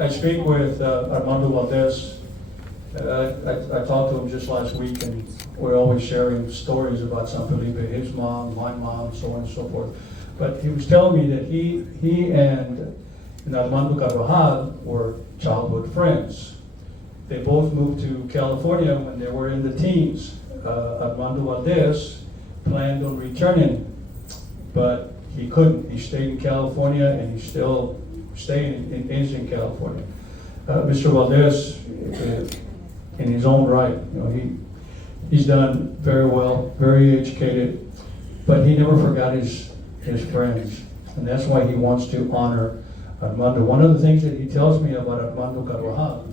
I speak with Armando Valdez. I talked to him just last week, and we're always sharing stories about San Felipe, his mom, my mom, so on and so forth. But he was telling me that he and Armando Carvajal were childhood friends. They both moved to California when they were in the teens. Armando Valdez planned on returning, but he couldn't. He stayed in California, and he's still staying in California. Mr. Valdez, in his own right, he's done very well, very educated, but he never forgot his friends, and that's why he wants to honor Armando. One of the things that he tells me about Armando Carvajal,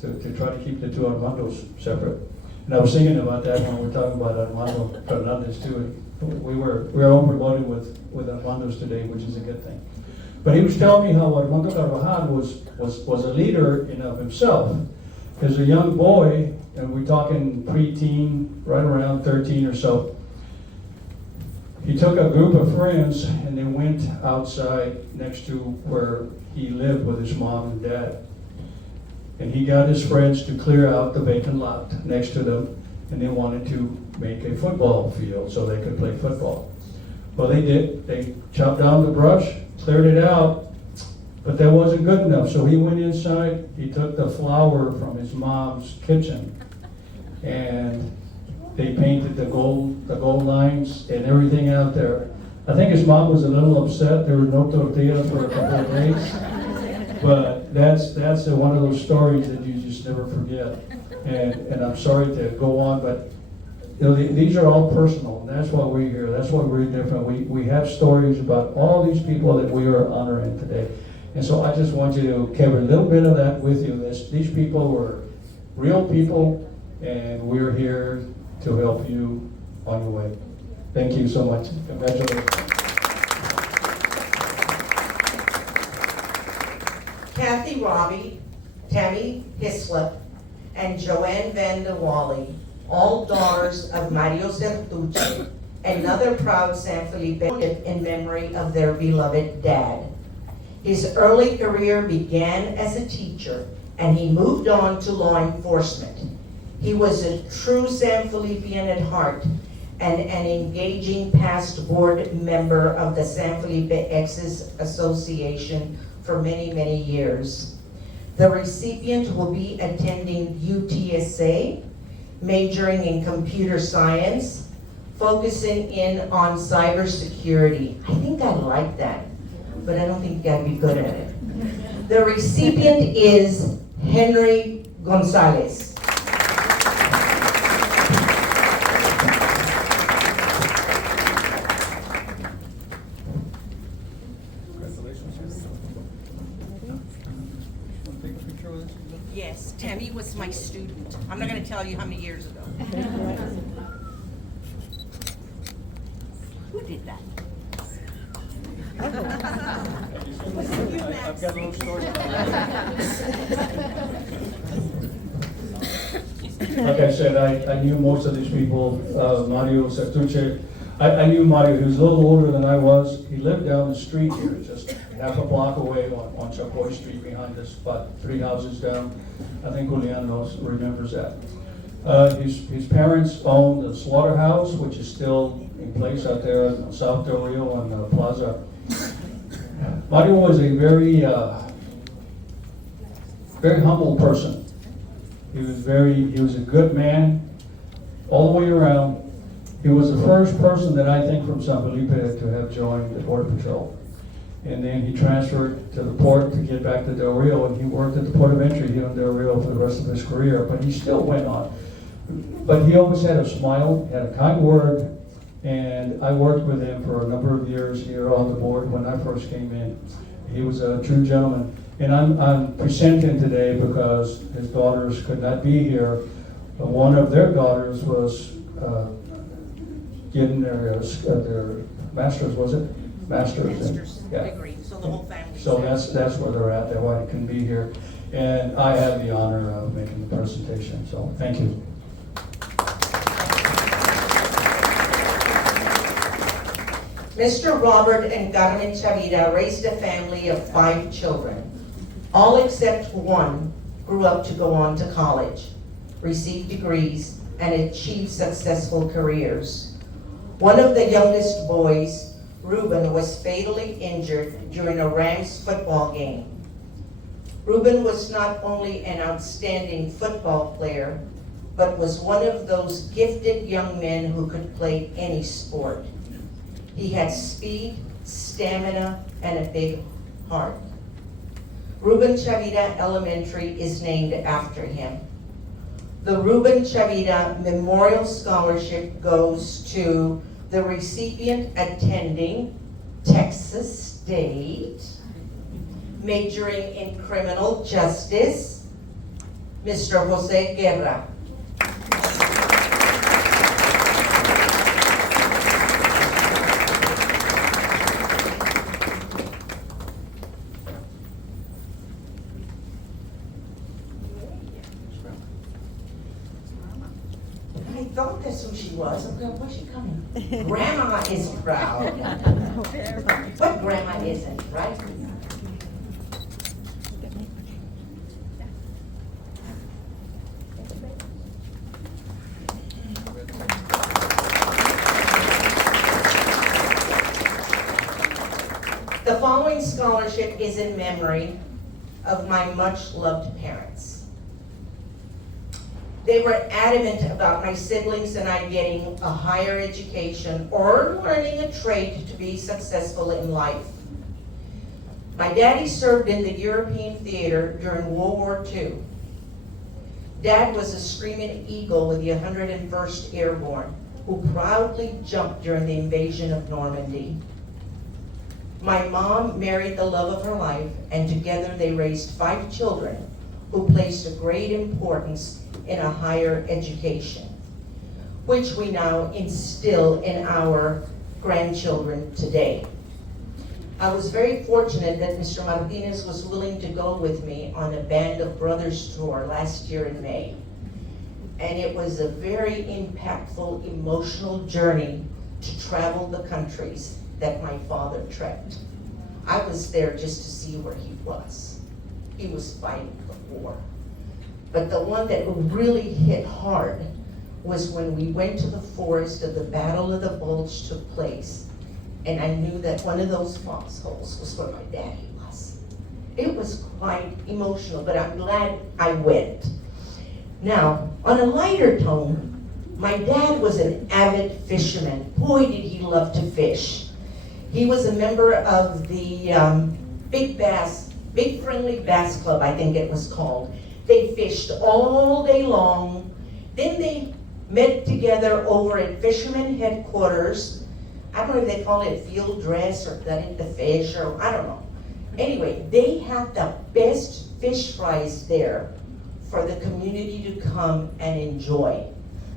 to try to keep the two Armandos separate, and I was thinking about that when we were talking about Armando Fernandez too. We were overloaded with Armandos today, which is a good thing. But he was telling me how Armando Carvajal was a leader in of himself. As a young boy, and we're talking preteen, right around 13 or so, he took a group of friends and they went outside next to where he lived with his mom and dad. And he got his friends to clear out the vacant lot next to them, and they wanted to make a football field so they could play football. Well, they did. They chopped down the brush, cleared it out, but that wasn't good enough. So he went inside, he took the flour from his mom's kitchen, and they painted the gold lines and everything out there. I think his mom was a little upset. There were no tortillas for a couple of days. But that's one of those stories that you just never forget. And I'm sorry to go on, but these are all personal, and that's why we're here. That's why we're different. We have stories about all these people that we are honoring today. And so I just want you to carry a little bit of that with you. These people were real people, and we're here to help you on your way. Thank you so much. Congratulations. Kathy Robbie, Tammy Hislop, and Joanne Van de Wally, all daughters of Mario Sertuche, another proud San Felipe, in memory of their beloved dad. His early career began as a teacher, and he moved on to law enforcement. He was a true San Felipean at heart and an engaging past board member of the San Felipe Exes Association for many, many years. The recipient will be attending UTSA, majoring in computer science, focusing in on cybersecurity. I think I like that, but I don't think I'd be good at it. The recipient is Henry Gonzalez. Yes, Tammy was my student. I'm not going to tell you how many years ago. Who did that? I've got a little story. Like I said, I knew most of these people. Mario Sertuche. I knew Mario. He was a little older than I was. He lived down the street here, just half a block away on Chapoy Street behind us, about 3 houses down. I think Julian remembers that. His parents owned a slaughterhouse, which is still in place out there in South Del Rio on Plaza. Mario was a very humble person. He was a good man all the way around. He was the first person that I think from San Felipe to have joined the Border Patrol. And then he transferred to the port to get back to Del Rio, and he worked at the port of entry here in Del Rio for the rest of his career, but he still went on. But he always had a smile, had a kind word, and I worked with him for a number of years here on the board when I first came in. He was a true gentleman. And I'm presenting today because his daughters could not be here. One of their daughters was getting their master's, was it? Master's Degree, so the whole family. So that's where they're at. That's why they can be here. And I have the honor of making the presentation, so thank you. Mr. Robert and Carmen Chavira raised a family of 5 children. All except one grew up to go on to college, receive degrees, and achieve successful careers. One of the youngest boys, Ruben, was fatally injured during a Rams football game. Ruben was not only an outstanding football player, but was one of those gifted young men who could play any sport. He had speed, stamina, and a big heart. Ruben Chavira Elementary is named after him. The Ruben Chavira Memorial Scholarship goes to the recipient attending Texas State, majoring in criminal justice, Mr. Jose Guerra. I thought that's who she was. I'm going, where's she coming? Grandma is proud. But Grandma isn't, right? The following scholarship is in memory of my much-loved parents. They were adamant about my siblings and I getting a higher education or learning a trade to be successful in life. My daddy served in the European theater during World War II. Dad was a Screaming Eagle with the 101st Airborne, who proudly jumped during the invasion of Normandy. My mom married the love of her life, and together they raised 5 children who placed a great importance in a higher education, which we now instill in our grandchildren today. I was very fortunate that Mr. Martinez was willing to go with me on a Band of Brothers tour last year in May. And it was a very impactful, emotional journey to travel the countries that my father trekked. I was there just to see where he was. He was fighting the war. But the one that really hit hard was when we went to the forest and the Battle of the Bulge took place. And I knew that one of those foxholes was where my daddy was. It was quite emotional, but I'm glad I went. Now, on a lighter tone, my dad was an avid fisherman. Boy, did he love to fish. He was a member of the Big Friendly Bass Club, I think it was called. They fished all day long. Then they met together over at Fisherman Headquarters. I don't know if they call it field dress or gutting the fish or I don't know. Anyway, they had the best fish fries there for the community to come and enjoy.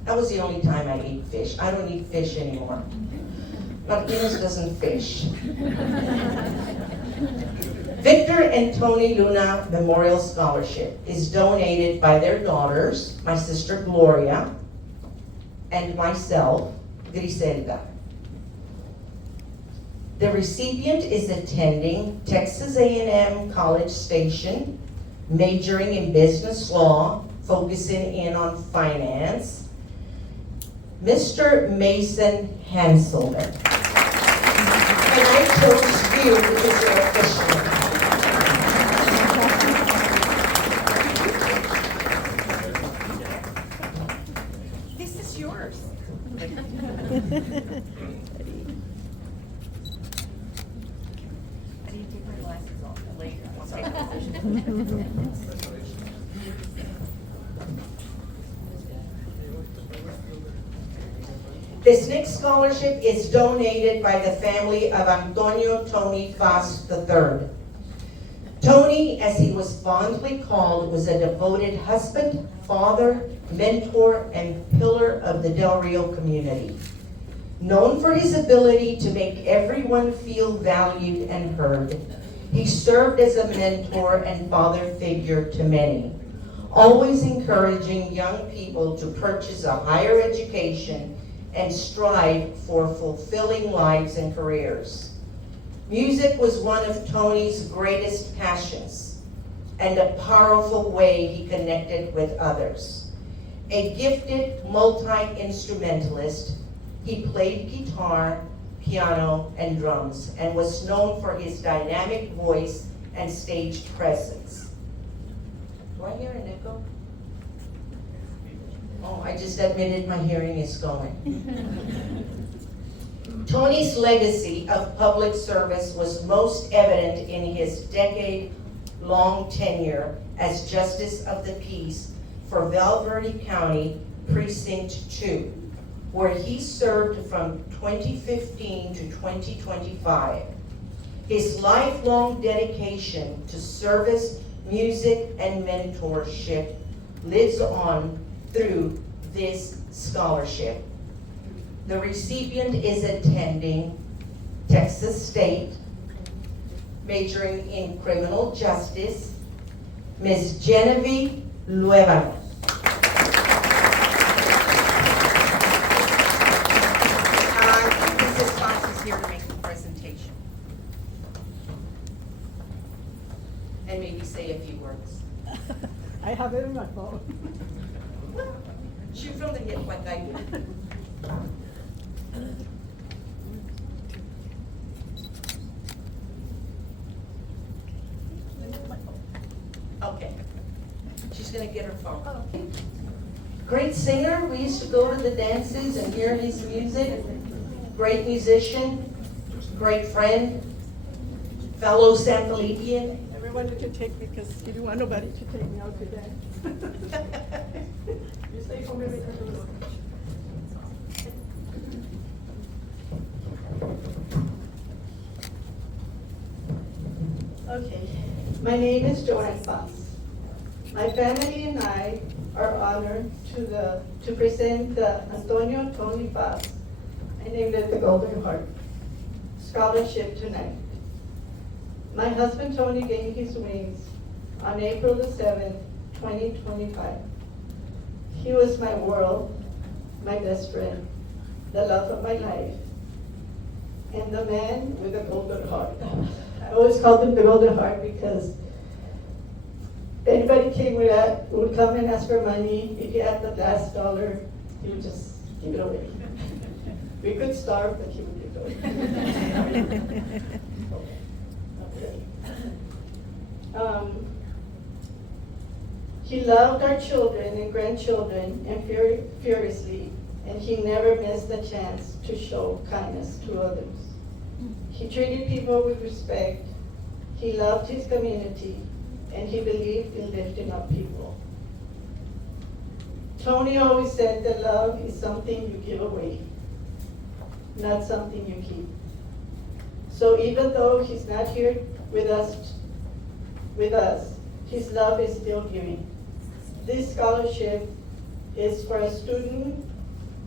That was the only time I ate fish. I don't eat fish anymore. Martinez doesn't fish. Victor and Tony Luna Memorial Scholarship is donated by their daughters, my sister Gloria, and myself, Griselda. The recipient is attending Texas A&M College Station, majoring in business law, focusing in on finance, Mr. Mason Hanselman. And I chose you because you're official. This is yours. I need to take my glasses off later. This next scholarship is donated by the family of Antonio Tony Faz III. Tony, as he was fondly called, was a devoted husband, father, mentor, and pillar of the Del Rio community. Known for his ability to make everyone feel valued and heard, he served as a mentor and father figure to many, always encouraging young people to purchase a higher education and strive for fulfilling lives and careers. Music was one of Tony's greatest passions and a powerful way he connected with others. A gifted multi-instrumentalist, he played guitar, piano, and drums, and was known for his dynamic voice and stage presence. Do I hear an echo? Oh, I just admitted my hearing is going. Tony's legacy of public service was most evident in his decade-long tenure as Justice of the Peace for Val Verde County Precinct 2, where he served from 2015 to 2025. His lifelong dedication to service, music, and mentorship lives on through this scholarship. The recipient is attending Texas State, majoring in criminal justice, Ms. Genevieve Luevano. I think Mrs. Fox is here to make the presentation. And maybe say a few words. I have it in my phone. Shoot from the hip like I do. Okay. She's gonna get her phone. Great singer. We used to go to the dances and hear his music. Great musician. Great friend. Fellow San Felipian. Everyone you can take me because you don't want nobody to take me out to dance. You stay home and make her do it. Okay, my name is Joanne Fox. My family and I are honored to present the Antonio Tony Fox, I named it the Golden Heart, scholarship tonight. My husband Tony gained his wings on April the 7th, 2025. He was my world, my best friend, the love of my life, and the man with the golden heart. I always called him the Golden Heart because if anybody would come and ask for money, if he had the last dollar, he would just give it away. We could starve, but he would give it away. He loved our children and grandchildren and furiously, and he never missed a chance to show kindness to others. He treated people with respect, he loved his community, and he believed in lifting up people. Tony always said that love is something you give away, not something you keep. So even though he's not here with us, his love is still giving. This scholarship is for a student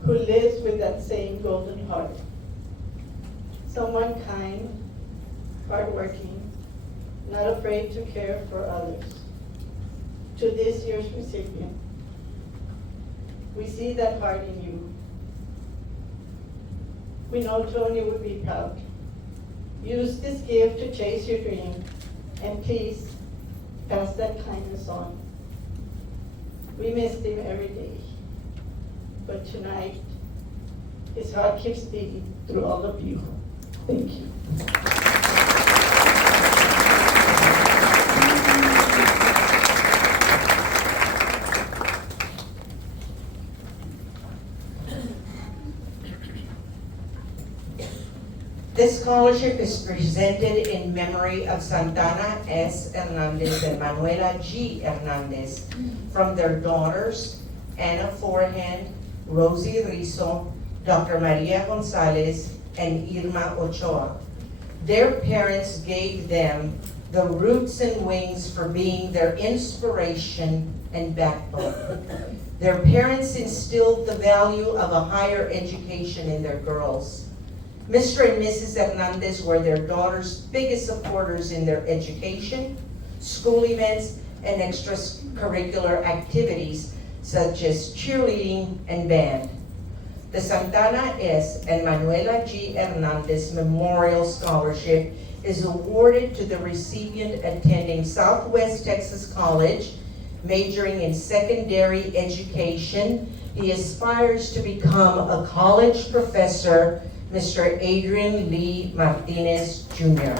who lives with that same golden heart. Someone kind, hardworking, not afraid to care for others. To this year's recipient, we see that heart in you. We know Tony would be proud. Use this gift to chase your dream, and please pass that kindness on. We missed him every day. But tonight, his heart keeps beating through all of you. Thank you. This scholarship is presented in memory of Santana S. Hernandez and Manuela G. Hernandez from their daughters, Anna Forehand, Rosie Rizzo, Dr. Maria Gonzalez, and Irma Ochoa. Their parents gave them the roots and wings for being their inspiration and backbone. Their parents instilled the value of a higher education in their girls. Mr. and Mrs. Hernandez were their daughters' biggest supporters in their education, school events, and extracurricular activities such as cheerleading and band. The Santana S. and Manuela G. Hernandez Memorial Scholarship is awarded to the recipient attending Southwest Texas College, majoring in secondary education. He aspires to become a college professor, Mr. Adrian Lee Martinez, Jr.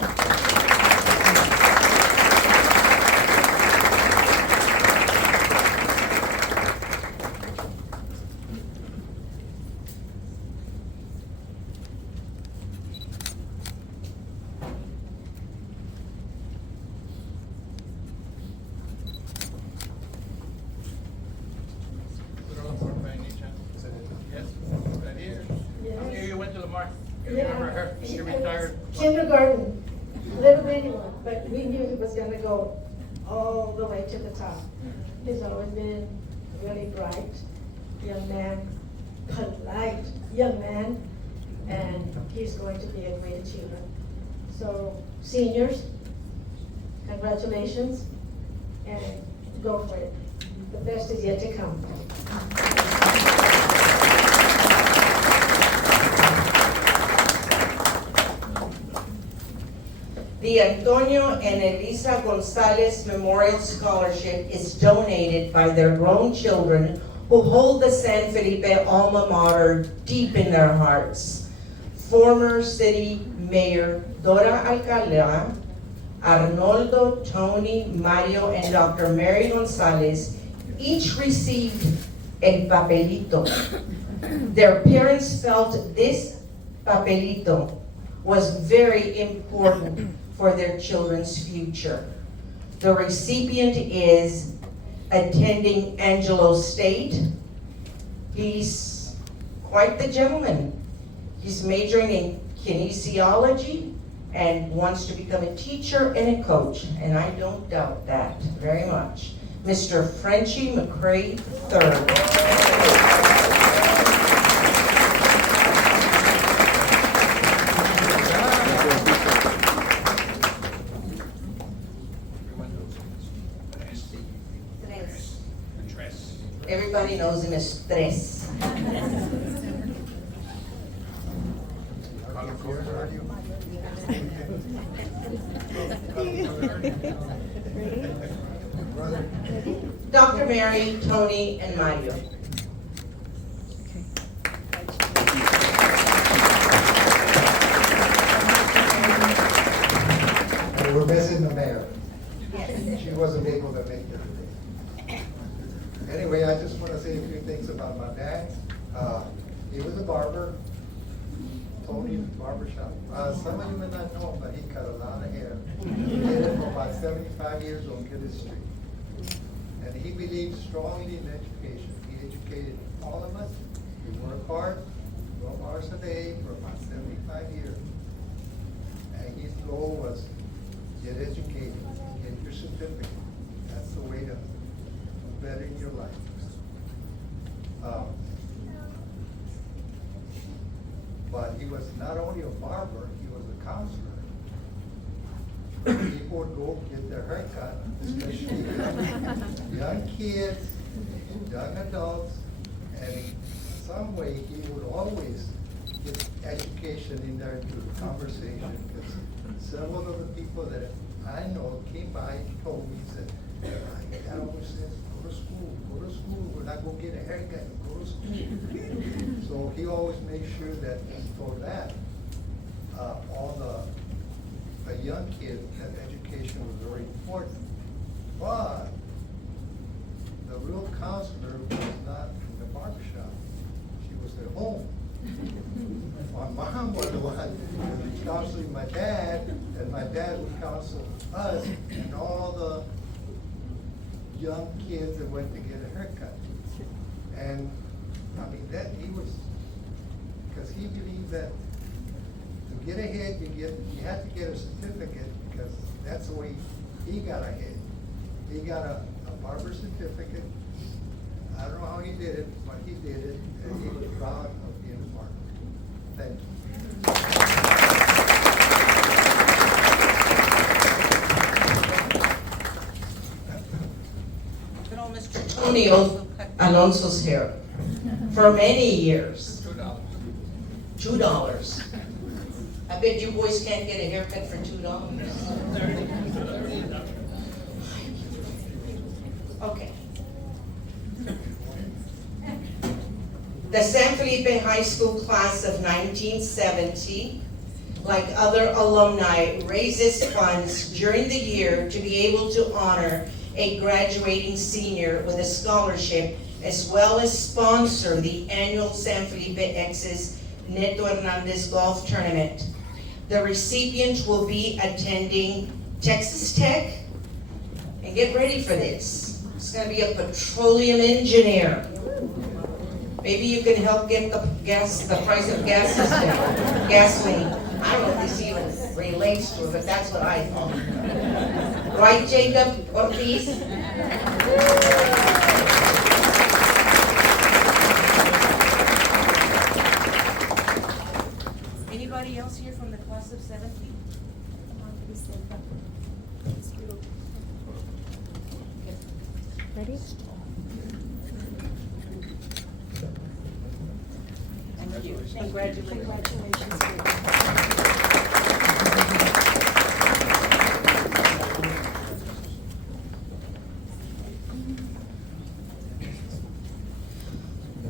Yes, right here. Yes. Here you went to Lamar. You Yeah. remember her? She retired. Kindergarten, little bitty one, but we knew he was gonna go all the way to the top. He's always been really bright, young man, polite young man, and he's going to be a great achiever. So seniors, congratulations, and go for it. The best is yet to come. The Antonio and Elisa Gonzalez Memorial Scholarship is donated by their grown children who hold the San Felipe alma mater deep in their hearts. Former City Mayor Dora Alcala, Arnoldo, Tony, Mario, and Dr. Mary Gonzalez each received el papelito. Their parents felt this papelito was very important for their children's future. The recipient is attending Angelo State. He's quite the gentleman. He's majoring in kinesiology and wants to become a teacher and a coach, and I don't doubt that very much. Mr. Frenchie McCrae III. Everybody knows him as Tres. Dr. Mary, Tony, and Mario. We're missing the mayor. She wasn't able to make it today. Anyway, I just want to say a few things about my dad. He was a barber, Tony Barbershop. Some of you may not know him, but he cut a lot of hair. He did it for about 75 years on Gillis Street. And he believed strongly in education. He educated all of us. We worked hard, 12 hours a day for about 75 years. And his goal was get educated, get your certificate. That's the way to better in your life. But he was not only a barber, he was a counselor. People would go get their haircut, especially young kids, young adults, and some way he would always get education in there through conversation. Because several of the people that I know came by and told me, said, I got over this to school, go to school, we're not gonna get a haircut, go to school. So he always made sure that for that, all the young kids, that education was very important. But the real counselor was not in the barber shop, she was at home. My mom was the one who was counseling my dad, and my dad would counsel us and all the young kids that went to get a haircut. And, I mean, that, he was, because he believed that to get ahead, you had to get a certificate, because that's the way he got ahead. He got a barber certificate. I don't know how he did it, but he did it, and he was proud of being a barber. Thank you. Mr. Tony Alonso's hair for many years. $2. I bet you boys can't get a haircut for $2. Okay. The San Felipe High School class of 1970, like other alumni, raises funds during the year to be able to honor a graduating senior with a scholarship, as well as sponsor the annual San Felipe Exes Neto Hernandez Golf Tournament. The recipient will be attending Texas Tech, and get ready for this. It's gonna be a petroleum engineer. Maybe you can help get the price of gases down, gasoline. I don't know if this even relates to it, but that's what I thought. Right, Jacob Ortiz? Anybody else here from the class of 17? Ready? Thank you. Congratulations.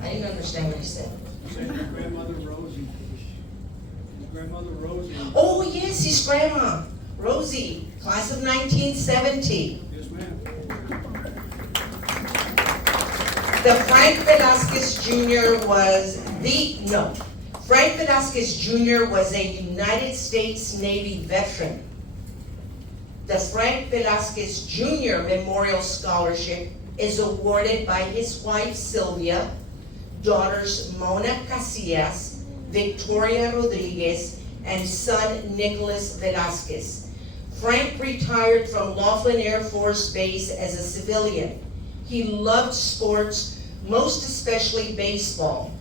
I didn't understand what he said. Grandmother Rosie. Grandmother Rosie. Oh, yes, his grandma, Rosie, class of 1970. Yes, ma'am. The Frank Velasquez Jr. was Frank Velasquez Jr. was a United States Navy veteran. The Frank Velasquez Jr. Memorial Scholarship is awarded by his wife Sylvia, daughters Mona Casillas, Victoria Rodriguez, and son Nicholas Velasquez. Frank retired from Laughlin Air Force Base as a civilian. He loved sports, most especially baseball.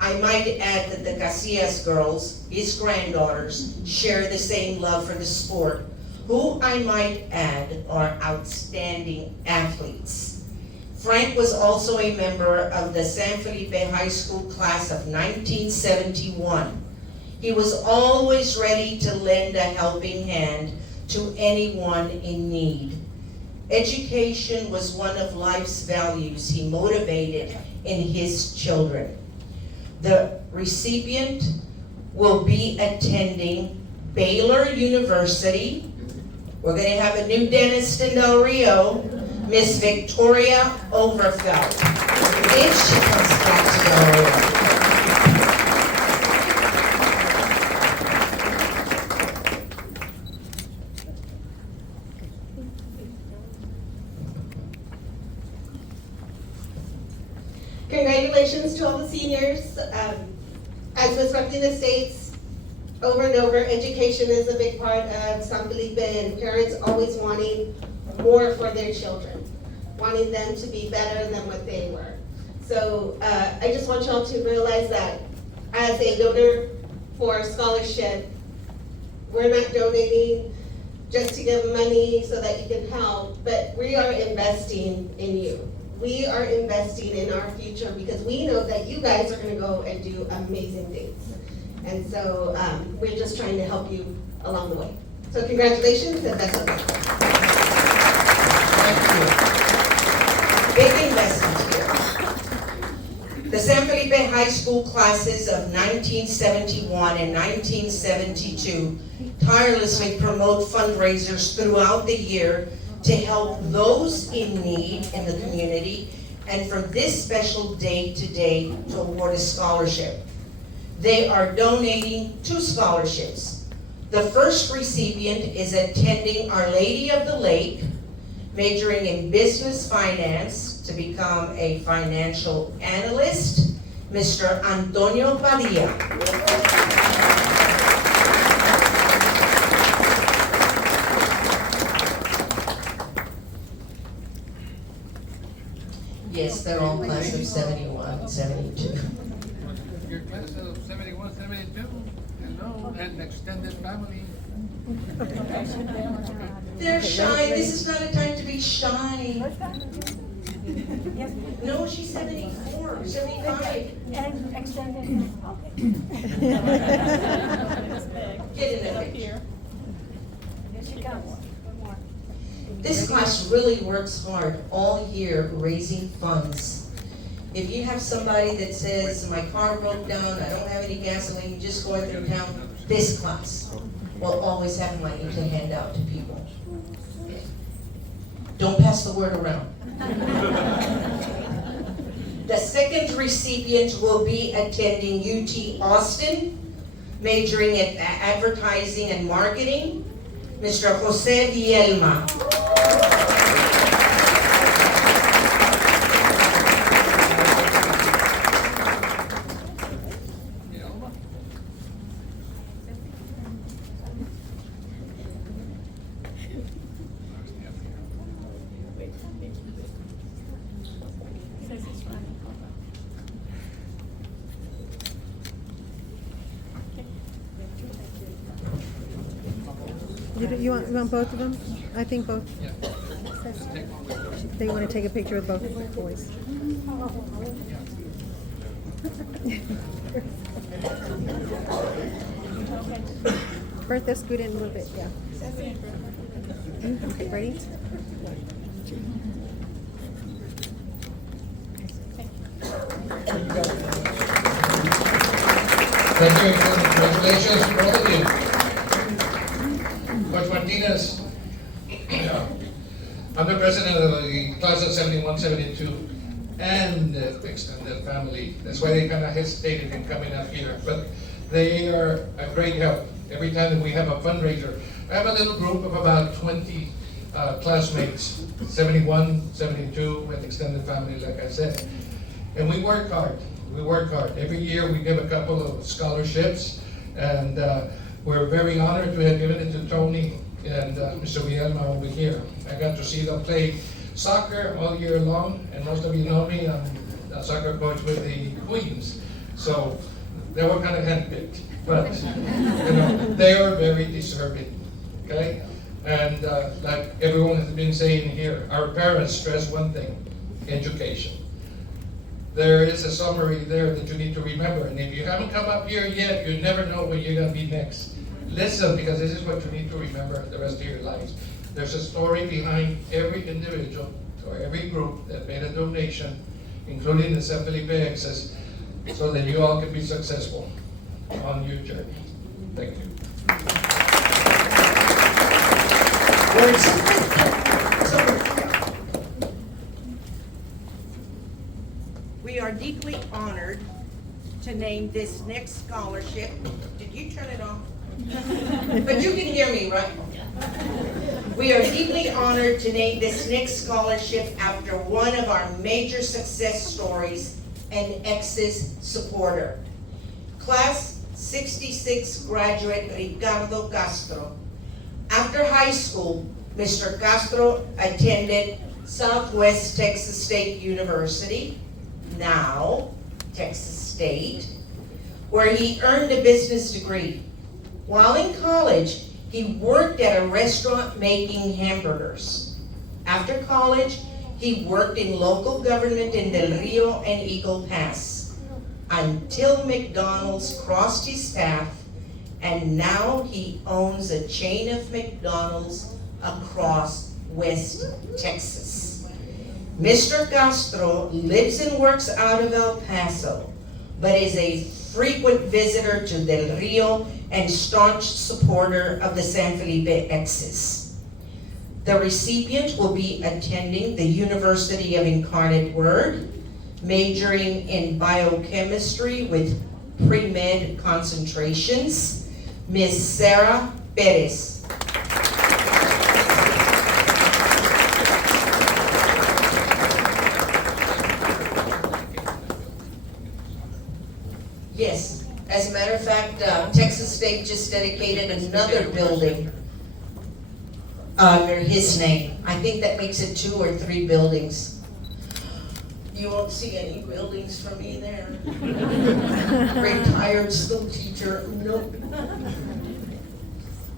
I might add that the Casillas girls, his granddaughters, share the same love for the sport, who I might add are outstanding athletes. Frank was also a member of the San Felipe High School class of 1971. He was always ready to lend a helping hand to anyone in need. Education was one of life's values he motivated in his children. The recipient will be attending Baylor University. We're going to have a new dentist in Del Rio, Miss Victoria Overfeld, if she comes back to Del Rio. Congratulations to all the seniors. As was representing the states, over and over, education is a big part of San Felipe, and parents always wanting more for their children, wanting them to be better than what they were. So I just want y'all to realize that as a donor for a scholarship, we're not donating just to give money so that you can help, but we are investing in you. We are investing in our future because we know that you guys are going to go and do amazing things. And so we're just trying to help you along the way. So congratulations and best of luck. Thank you. Big high school classes of 1971 and 1972 tirelessly promote fundraisers throughout the year to help those in need in the community, and for this special day today to award a scholarship. They are donating 2 scholarships. The first recipient is attending Our Lady of the Lake, majoring in business finance to become a financial analyst, Mr. Antonio Padilla. Yes, they're all class of 71, 72. Your class of 71, 72, hello, and extended family. They're shy. This is not a time to be shy. No, she's 74, 75. And extended, Get in the picture. Here she comes. This class really works hard all year raising funds. If you have somebody that says, my car broke down, I don't have any gasoline, just going through town, this class will always have money to hand out to people. Don't pass the word around. The second recipient will be attending UT Austin, majoring in advertising and marketing, Mr. Jose Vielma. You want both of them? I think both. Yeah. Just take one with you. They want to take a picture with both boys. Bertha, scoot in a little bit, yeah. Okay, ready? Thank you, congratulations to all of you. Coach Martinez, I'm the president of the class of 71, 72, and the extended family. That's why they kind of hesitated in coming up here, but they are a great help. Every time that we have a fundraiser, I have a little group of about 20 classmates, 71, 72, with extended family, like I said. And we work hard. We work hard. Every year we give a couple of scholarships, and we're very honored to have given it to Tony and Mr. Vielma over here. I got to see them play soccer all year long, and most of you know me, I'm a soccer coach with the Queens. So they were kind of handpicked, but you know, they are very deserving, okay? And like everyone has been saying here, our parents stress one thing: education. There is a summary there that you need to remember, and if you haven't come up here yet, you never know where you're gonna be next. Listen, because this is what you need to remember the rest of your lives. There's a story behind every individual or every group that made a donation, including the Felipe Exes, so that you all can be successful on your journey. Thank you. We are deeply honored to name this next scholarship. Did you turn it off? But you can hear me, right? We are deeply honored to name this next scholarship after one of our major success stories, an Exes supporter. Class 66 graduate Ricardo Castro. After high school, Mr. Castro attended Southwest Texas State University, now Texas State, where he earned a business degree. While in college, he worked at a restaurant making hamburgers. After college, he worked in local government in Del Rio and Eagle Pass, until McDonald's crossed his path, and now he owns a chain of McDonald's across West Texas. Mr. Castro lives and works out of El Paso, but is a frequent visitor to Del Rio and staunch supporter of the San Felipe Exes. The recipient will be attending the University of Incarnate Word, majoring in biochemistry with pre-med concentrations, Ms. Sarah Perez. Yes, as a matter of fact, Texas State just dedicated another building under his name. I think that makes it 2 or 3 buildings. You won't see any buildings from me there. Retired school teacher, nope.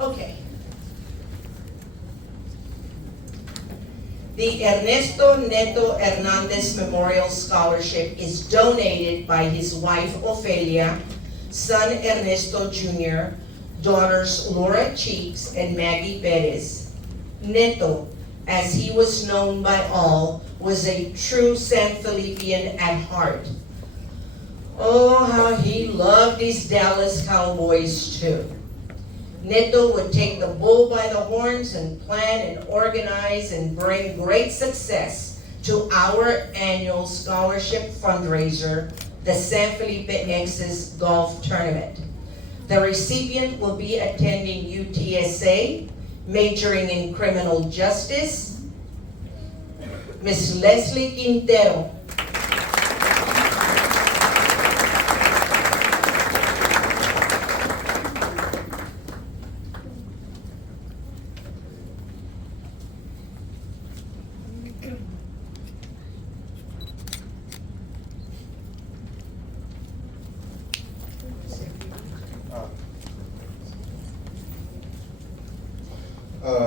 Okay. The Ernesto Neto Hernandez Memorial Scholarship is donated by his wife Ofelia, son Ernesto Jr., daughters Laura Cheeks and Maggie Perez. Neto, as he was known by all, was a true San Felipian at heart. Oh, how he loved his Dallas Cowboys too. Neto would take the bull by the horns and plan and organize and bring great success to our annual scholarship fundraiser, the San Felipe Exes Golf Tournament. The recipient will be attending UTSA, majoring in criminal justice, Ms. Leslie Quintero.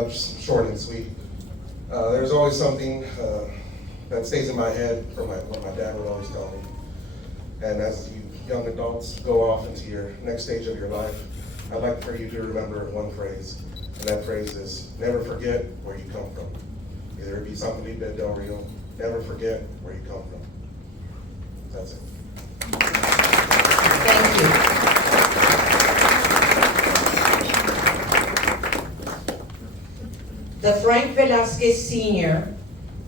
Just short and sweet. There's always something that stays in my head from what my dad would always tell me. And as you young adults go off into your next stage of your life, I'd like for you to remember one phrase, and that phrase is, never forget where you come from. Either it be San Felipe Del Rio, never forget where you come from. That's it. Thank you. The Frank Velasquez Sr.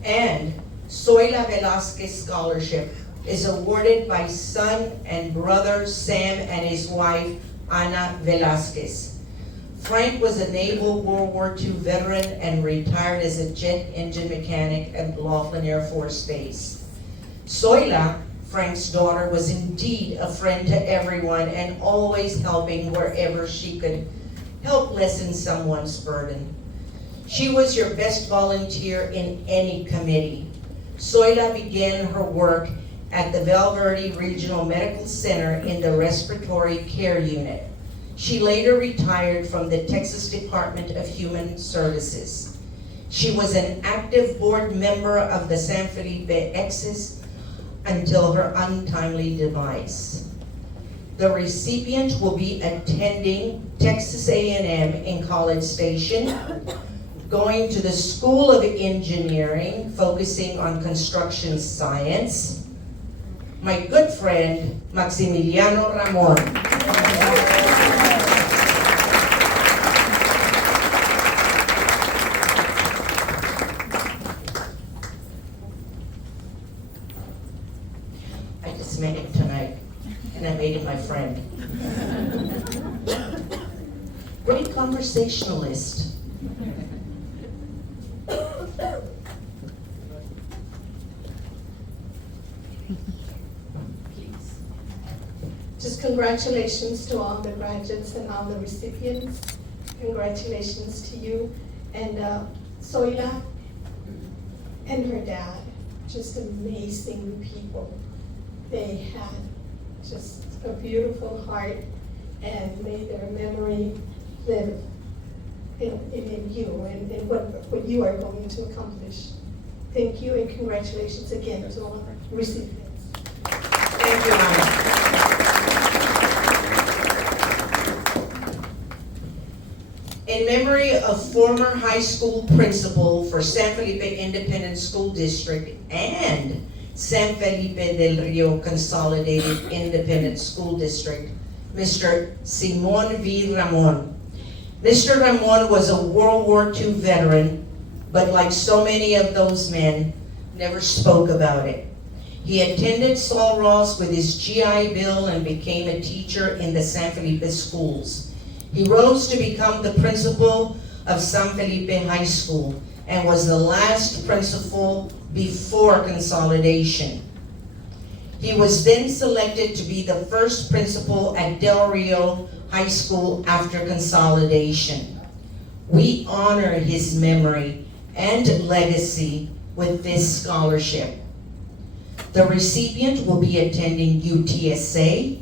and Zoila Velasquez Scholarship is awarded by son and brother Sam and his wife Ana Velasquez. Frank was a Naval World War II veteran and retired as a jet engine mechanic at Laughlin Air Force Base. Zoila, Frank's daughter, was indeed a friend to everyone and always helping wherever she could help lessen someone's burden. She was your best volunteer in any committee. Zoila began her work at the Val Verde Regional Medical Center in the Respiratory Care Unit. She later retired from the Texas Department of Human Services. She was an active board member of the San Felipe Exes until her untimely demise. The recipient will be attending Texas A&M in College Station, going to the School of Engineering, focusing on construction science. My good friend, Maximiliano Ramon. I just met him tonight, and I made him my friend. Great conversationalist. Just congratulations to all the graduates and all the recipients. Congratulations to you and Zoila and her dad. Just amazing people. They had just a beautiful heart and made their memory live in you and what you are going to accomplish. Thank you and congratulations again to all our recipients. Thank you, Anna. In memory of former high school principal for San Felipe Independent School District and San Felipe del Rio Consolidated Independent School District, Mr. Simon V. Ramon. Mr. Ramon was a World War II veteran, but like so many of those men, never spoke about it. He attended Sul Ross with his GI Bill and became a teacher in the San Felipe schools. He rose to become the principal of San Felipe High School and was the last principal before consolidation. He was then selected to be the first principal at Del Rio High School after consolidation. We honor his memory and legacy with this scholarship. The recipient will be attending UTSA,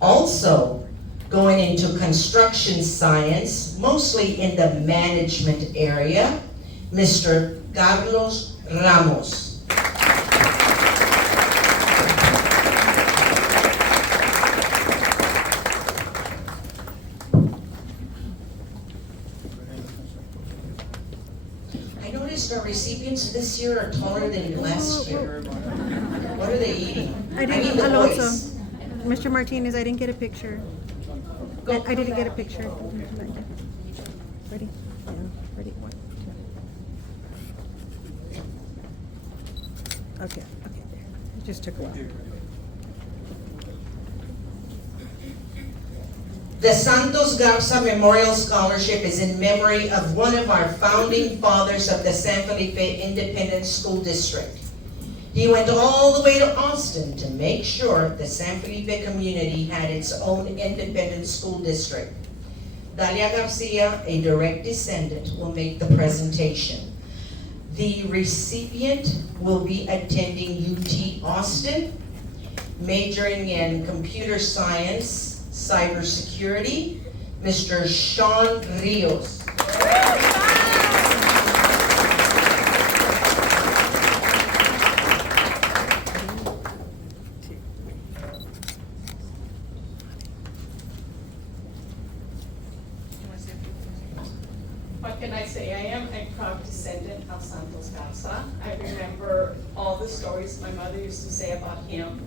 also going into construction science, mostly in the management area, Mr. Carlos Ramos. I noticed our recipients this year are taller than last year. What are they eating? I mean didn't, the Alonso, boys. Mr. Martinez, I didn't get a picture. I didn't get a picture. Ready? Yeah, ready, 1, 2. Okay, there. It just took a while. The Santos Garza Memorial Scholarship is in memory of one of our founding fathers of the San Felipe Independent School District. He went all the way to Austin to make sure the San Felipe community had its own independent school district. Dalia Garcia, a direct descendant, will make the presentation. The recipient will be attending UT Austin, majoring in computer science, cybersecurity, Mr. Sean Rios. What can I say? I am a proud descendant of Santos Garza. I remember all the stories my mother used to say about him,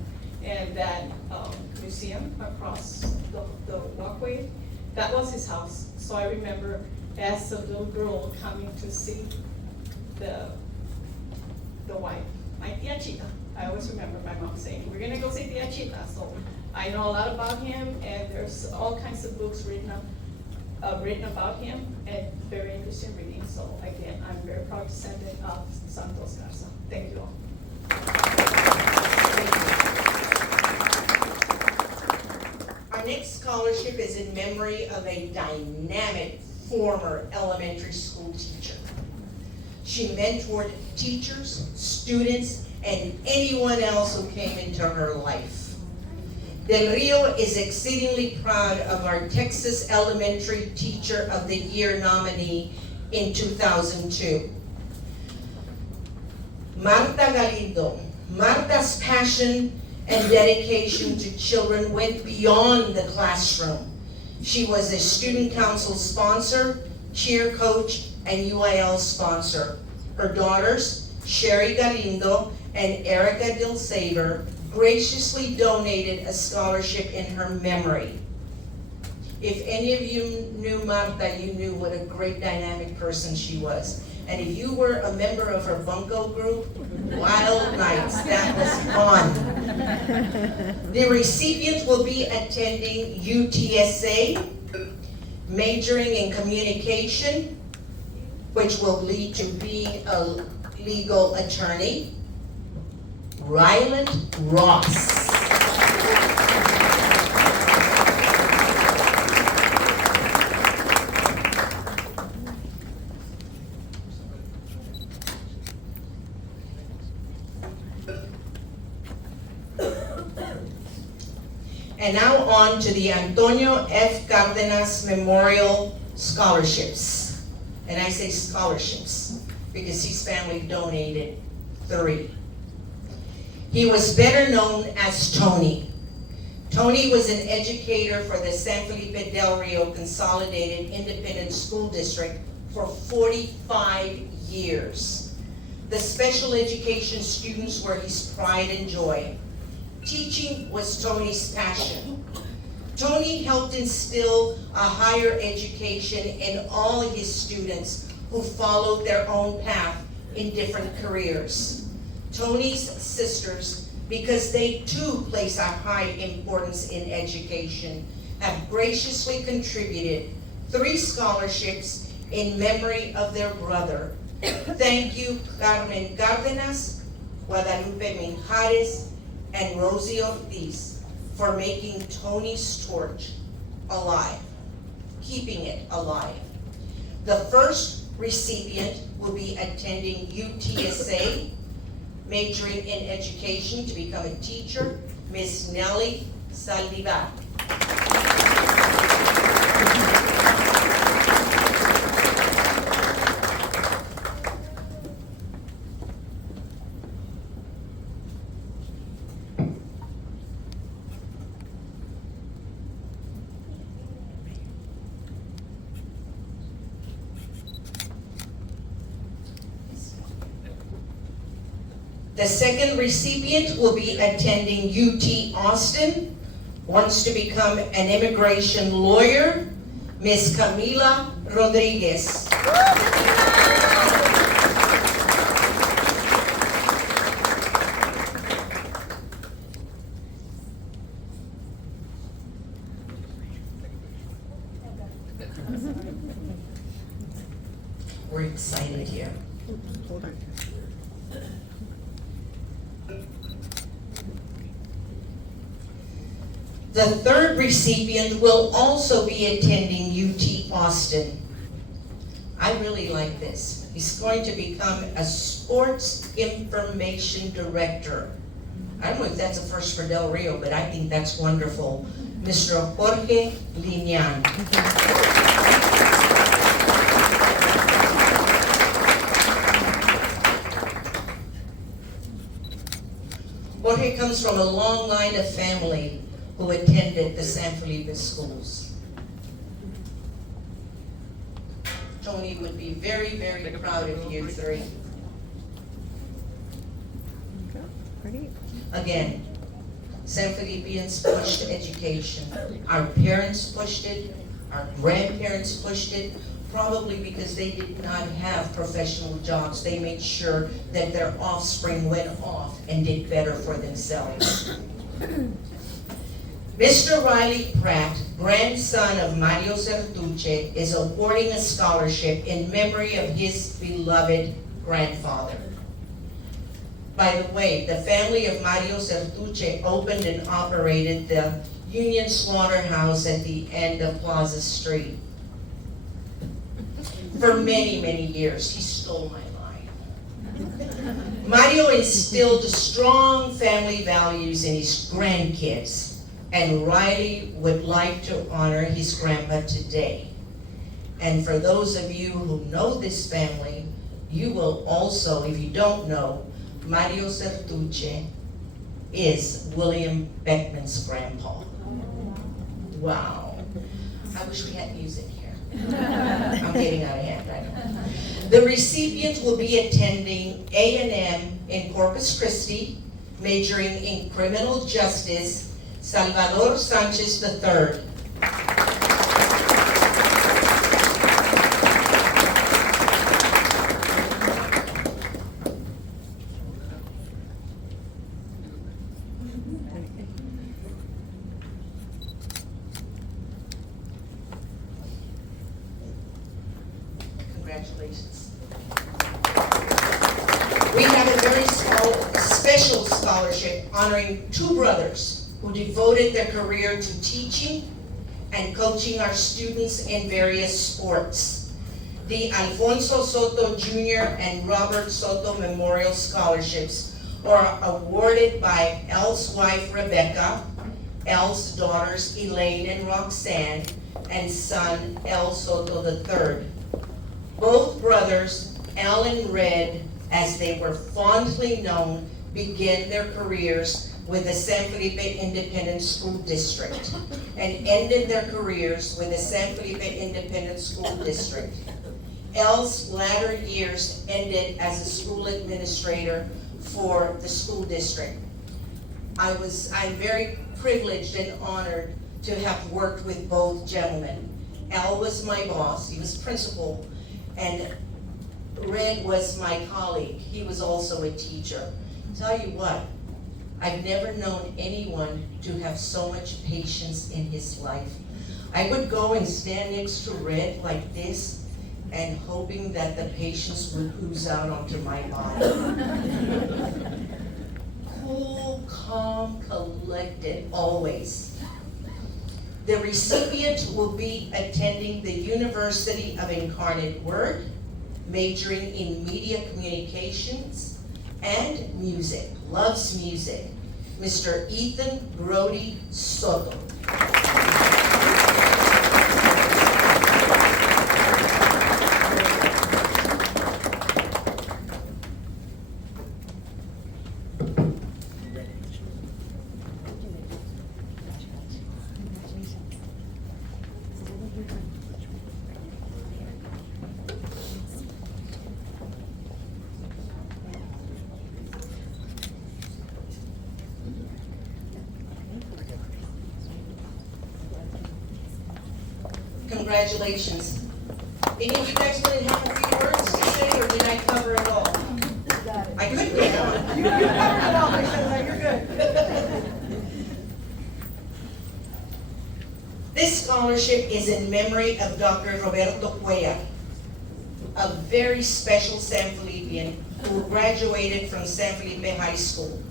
and that museum across the walkway, that was his house. So I remember as a little girl coming to see the wife, my tia Chita. I always remember my mom saying, we're gonna go see tia Chita. So I know a lot about him, and there's all kinds of books written about him, and very interesting reading. So again, I'm very proud descendant of Santos Garza. Thank you all. Our next scholarship is in memory of a dynamic former elementary school teacher. She mentored teachers, students, and anyone else who came into her life. Del Rio is exceedingly proud of our Texas Elementary Teacher of the Year nominee in 2002. Marta Galindo. Marta's passion and dedication to children went beyond the classroom. She was a student council sponsor, cheer coach, and UIL sponsor. Her daughters, Sherry Galindo and Erica Dilsaver, graciously donated a scholarship in her memory. If any of you knew Marta, you knew what a great dynamic person she was. And if you were a member of her bunco group, wild nights, that was fun. The recipient will be attending UTSA, majoring in communication, which will lead to being a legal attorney, Ryland Ross. And now on to the Antonio F. Cardenas Memorial Scholarships. And I say scholarships because his family donated 3. He was better known as Tony. Tony was an educator for the San Felipe Del Rio Consolidated Independent School District for 45 years. The special education students were his pride and joy. Teaching was Tony's passion. Tony helped instill a higher education in all his students who followed their own path in different careers. Tony's sisters, because they too place a high importance in education, have graciously contributed 3 scholarships in memory of their brother. Thank you, Carmen Cárdenas, Guadalupe Minjares, and Rosie Ortiz for making Tony's torch alive, keeping it alive. The first recipient will be attending UTSA, majoring in education to become a teacher, Miss Nelly Saldivar. The second recipient will be attending UT Austin, wants to become an immigration lawyer, Miss Camila Rodriguez. We're excited here. Hold on. The third recipient will also be attending UT Austin. I really like this. He's going to become a sports information director. I don't know if that's a first for Del Rio, but I think that's wonderful. Mr. Jorge Liñán. Jorge comes from a long line of family who attended the San Felipe schools. Tony would be very, very proud of you 3. Ready? Again, San Felipians pushed education. Our parents pushed it, our grandparents pushed it, probably because they did not have professional jobs. They made sure that their offspring went off and did better for themselves. Mr. Riley Pratt, grandson of Mario Sertuche, is awarding a scholarship in memory of his beloved grandfather. By the way, the family of Mario Sertuche opened and operated the Union Slaughterhouse at the end of Plaza Street. For many, many years, he stole my life. Mario instilled strong family values in his grandkids. And Riley would like to honor his grandpa today. And for those of you who know this family, you will also, if you don't know, Mario Sertuche is William Beckman's grandpa. Wow. I wish we had music here. I'm getting out of hand, I know. The recipient will be attending A&M in Corpus Christi, majoring in criminal justice, Salvador Sanchez III. Congratulations. We have a very special scholarship honoring 2 brothers who devoted their career to teaching and coaching our students in various sports. The Alfonso Soto Jr. and Robert Soto Memorial Scholarships are awarded by El's wife Rebecca, El's daughters Elaine and Roxanne, and son El Soto III. Both brothers, El and Red, as they were fondly known, began their careers with the San Felipe Independent School District and ended their careers with the San Felipe Independent School District. Elle's latter years ended as a school administrator for the school district. I'm very privileged and honored to have worked with both gentlemen. Elle was my boss, he was principal, and Red was my colleague. He was also a teacher. Tell you what, I've never known anyone to have so much patience in his life. I would go and stand next to Red like this and hoping that the patience would ooze out onto my body. Cool, calm, collected, always. The recipient will be attending the University of Incarnate Word, majoring in media communications and music, loves music, Mr. Ethan Brody Soto. Congratulations. Any of you guys want to have a few words to say, or did I cover it all? I could go on. You covered it all, Priscilla, you're good. This scholarship is in memory of Dr. Roberto Cuellar, a very special San Felipian who graduated from San Felipe High School.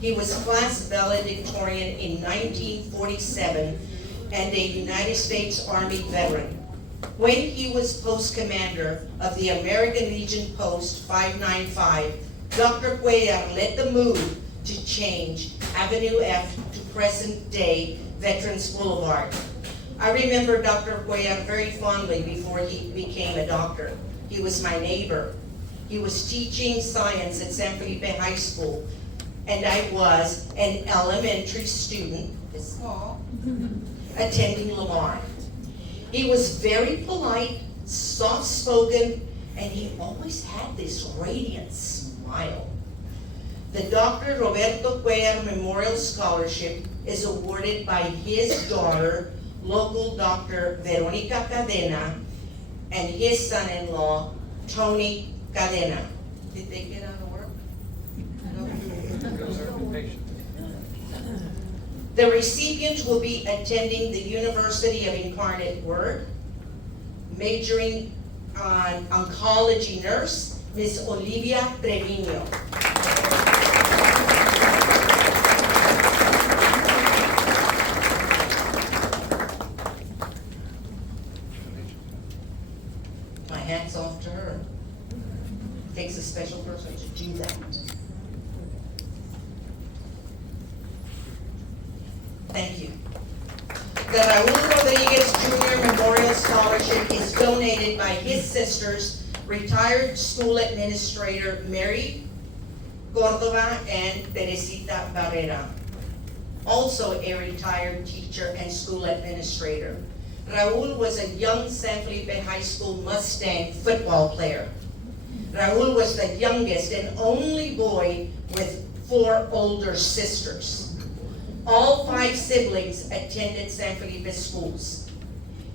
He was class valedictorian in 1947 and a United States Army veteran. When he was post commander of the American Legion Post 595, Dr. Cuellar led the move to change Avenue F to present day Veterans Boulevard. I remember Dr. Cuellar very fondly before he became a doctor. He was my neighbor. He was teaching science at San Felipe High School, and I was an elementary student, this small, attending Lamar. He was very polite, soft-spoken, and he always had this radiant smile. The Dr. Roberto Cuellar Memorial Scholarship is awarded by his daughter, local Dr. Veronica Cadena, and his son-in-law, Tony Cadena. Did they get out of work? No. The recipient will be attending the University of Incarnate Word, majoring on oncology nurse, Ms. Olivia Trevino. My hat's off to her. It takes a special person to do that. Thank you. The Raul Rodriguez Jr. Memorial Scholarship is donated by his sisters, retired school administrator Mary Cordova and Teresita Barrera, also a retired teacher and school administrator. Raul was a young San Felipe High School Mustang football player. Raul was the youngest and only boy with 4 older sisters. All 5 siblings attended San Felipe schools.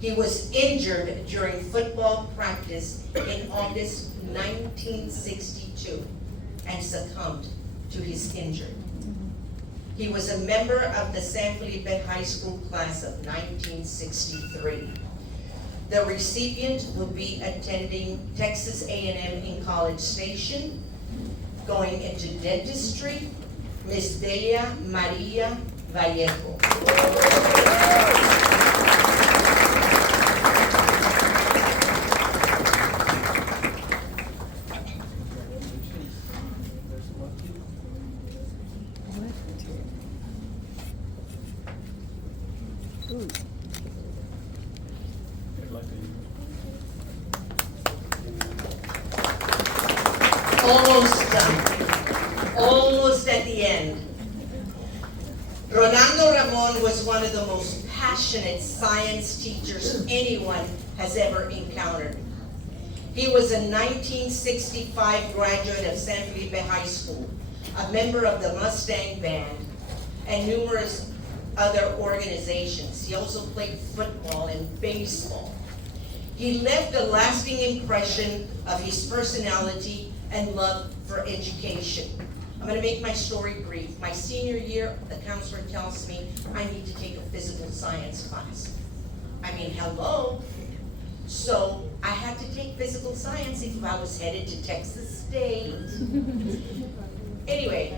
He was injured during football practice in August 1962 and succumbed to his injury. He was a member of the San Felipe High School class of 1963. The recipient will be attending Texas A&M in College Station, going into dentistry, Miss Delia Maria Vallejo. Almost done. Almost at the end. Rolando Ramon was one of the most passionate science teachers anyone has ever encountered. He was a 1965 graduate of San Felipe High School, a member of the Mustang Band, and numerous other organizations. He also played football and baseball. He left a lasting impression of his personality and love for education. I'm going to make my story brief. My senior year, the counselor tells me I need to take a physical science class. I mean, hello? So I had to take physical science if I was headed to Texas State. Anyway,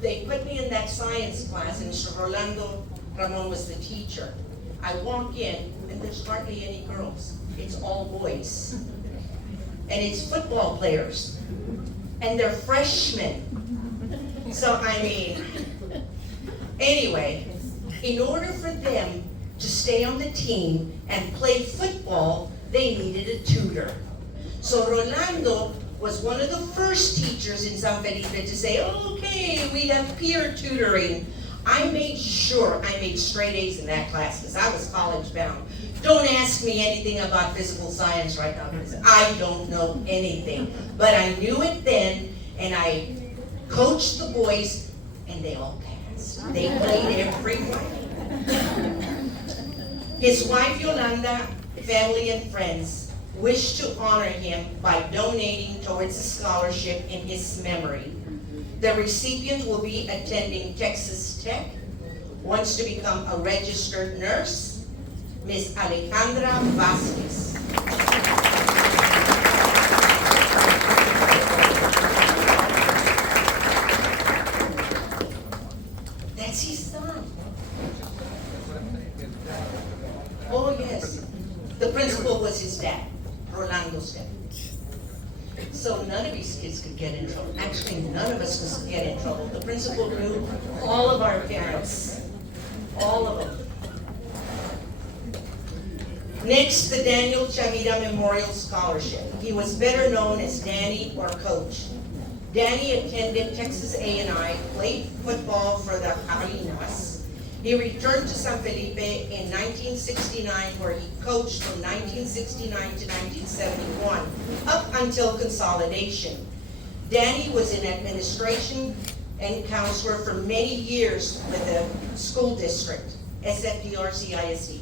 they put me in that science class, and Mr. Rolando Ramon was the teacher. I walk in, and there's hardly any girls. It's all boys. And it's football players. And they're freshmen. So, I mean, anyway, in order for them to stay on the team and play football, they needed a tutor. So Rolando was one of the first teachers in San Felipe to say, okay, we have peer tutoring. I made sure I made straight A's in that class because I was college bound. Don't ask me anything about physical science right now because I don't know anything. But I knew it then, and I coached the boys, and they all passed. They played every night. His wife Yolanda, family and friends wish to honor him by donating towards a scholarship in his memory. The recipient will be attending Texas Tech, wants to become a registered nurse, Ms. Alejandra Vasquez. That's his son. Oh yes, the principal was his dad, Rolando's dad. So none of these kids could get in trouble. Actually, none of us could get in trouble. The principal knew all of our parents, all of them. Next, the Daniel Chavira Memorial Scholarship. He was better known as Danny or Coach. Danny attended Texas A&I, played football for the Jabalinas. He returned to San Felipe in 1969, where he coached from 1969 to 1971, up until consolidation. Danny was in administration and counselor for many years with the school district, SFDR-CISD.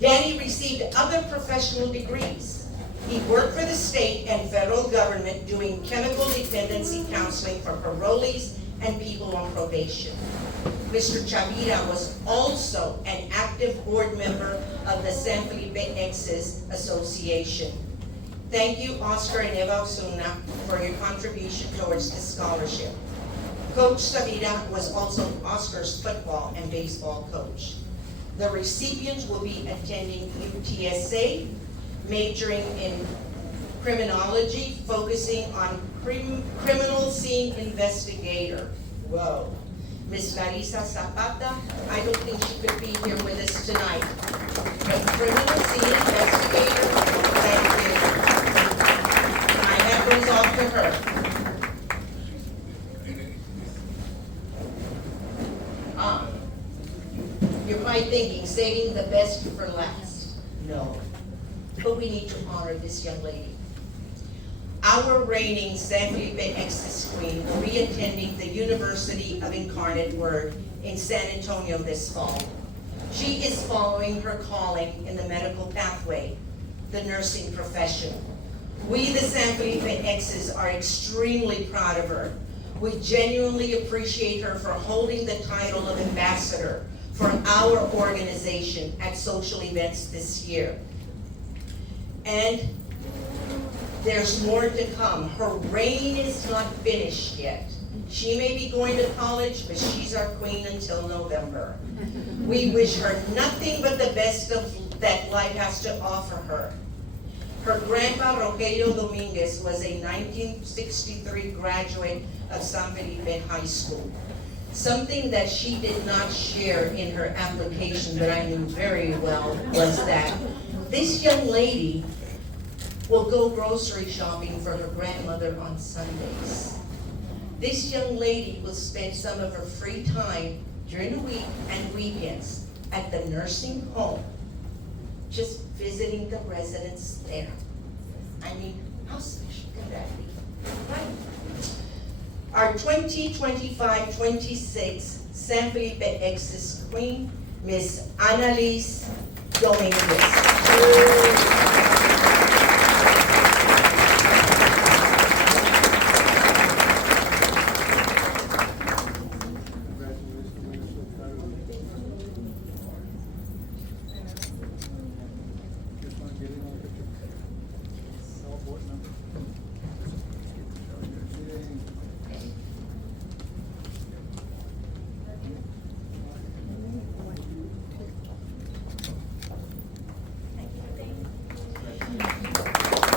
Danny received other professional degrees. He worked for the state and federal government doing chemical dependency counseling for parolees and people on probation. Mr. Chavira was also an active board member of the San Felipe Exes Association. Thank you, Oscar and Eva Osuna, for your contribution towards this scholarship. Coach Chavira was also Oscar's football and baseball coach. The recipients will be attending UTSA, majoring in criminology, focusing on criminal scene investigator. Whoa. Ms. Larissa Zapata, I don't think she could be here with us tonight. But criminal scene investigator, thank you. My hat goes off to her. You're probably thinking, saving the best for last. No, but we need to honor this young lady. Our reigning San Felipe Exes Queen will be attending the University of Incarnate Word in San Antonio this fall. She is following her calling in the medical pathway, the nursing profession. We, the San Felipe Exes, are extremely proud of her. We genuinely appreciate her for holding the title of ambassador for our organization at social events this year. And there's more to come. Her reign is not finished yet. She may be going to college, but she's our queen until November. We wish her nothing but the best of that life has to offer her. Her grandpa, Rogelio Dominguez, was a 1963 graduate of San Felipe High School. Something that she did not share in her application that I knew very well was that this young lady will go grocery shopping for her grandmother on Sundays. This young lady will spend some of her free time during the week and weekends at the nursing home, just visiting the residents there. I mean, how special can that be, right? Our 2025-26 San Felipe Exes Queen, Miss Annalise Dominguez.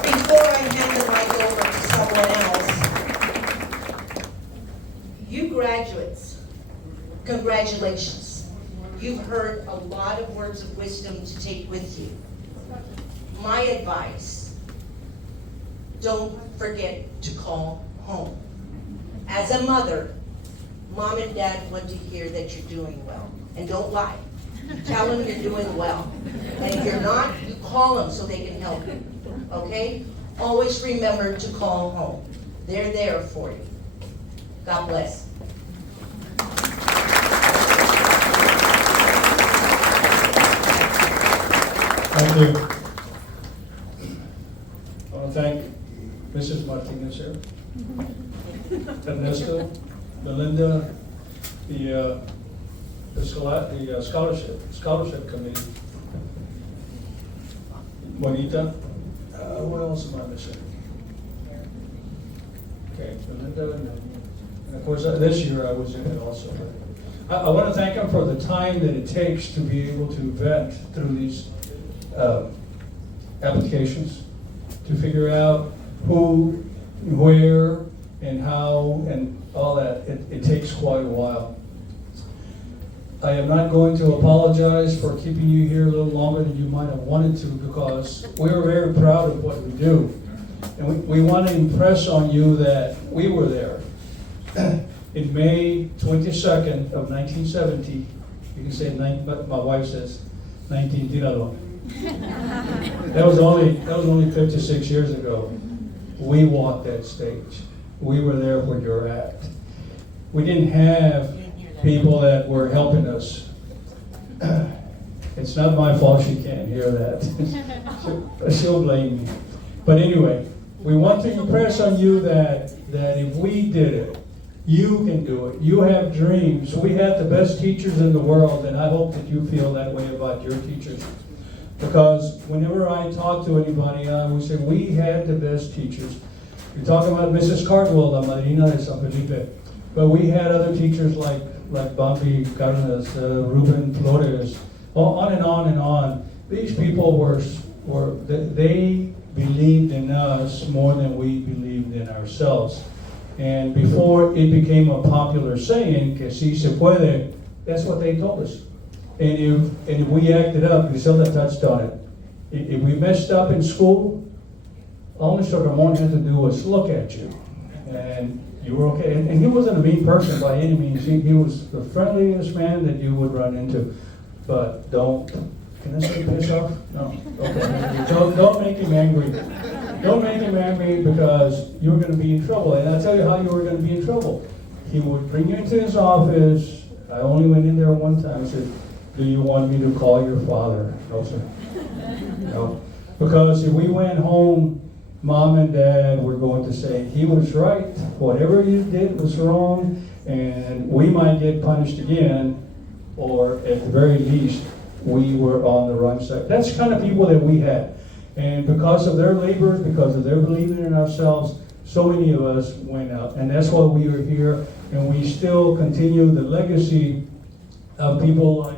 Before I hand the mic over to someone else, you graduates, congratulations. You've heard a lot of words of wisdom to take with you. My advice, don't forget to call home. As a mother, Mom and Dad want to hear that you're doing well. And don't lie. Tell them you're doing well. And if you're not, you call them so they can help you. Okay? Always remember to call home. They're there for you. God bless. Thank you. I want to thank Mrs. Martinez here, Ernesto, Belinda, the scholarship committee, Juanita. What else am I missing? Okay, Belinda, and of course, this year I was in it also. I want to thank them for the time that it takes to be able to vet through these applications, to figure out who, where, and how, and all that. It takes quite a while. I am not going to apologize for keeping you here a little longer than you might have wanted to, because we are very proud of what we do. And we want to impress on you that we were there. In May 22nd of 1970, you can say, but my wife says 19 tirado. That was only 56 years ago. We walked that stage. We were there where you're at. We didn't have people that were helping us. It's not my fault she can't hear that. She'll blame me. But anyway, we want to impress on you that if we did it, you can do it. You have dreams. We have the best teachers in the world, and I hope that you feel that way about your teachers. Because whenever I talk to anybody, I always say, we had the best teachers. You're talking about Mrs. Cardwell, la madrina de San Felipe. But we had other teachers like Bambi Cardenas, Ruben Flores, on and on and on. These people they believed in us more than we believed in ourselves. And before it became a popular saying, que si se puede, that's what they told us. And if we acted up, Griselda touched on it. If we messed up in school, all Mr. Ramon had to do was look at you, and you were okay. And he wasn't a mean person by any means. He was the friendliest man that you would run into. But can I say piss off? No. Okay. Don't make him angry. Don't make him angry, because you're going to be in trouble. And I'll tell you how you were going to be in trouble. He would bring you into his office. I only went in there one time and said, do you want me to call your father? No, sir. No. Because if we went home, Mom and Dad were going to say, he was right. Whatever you did was wrong, and we might get punished again, or at the very least, we were on the wrong side. That's the kind of people that we had. And because of their labor, because of their believing in ourselves, so many of us went out. And that's why we are here, and we still continue the legacy of people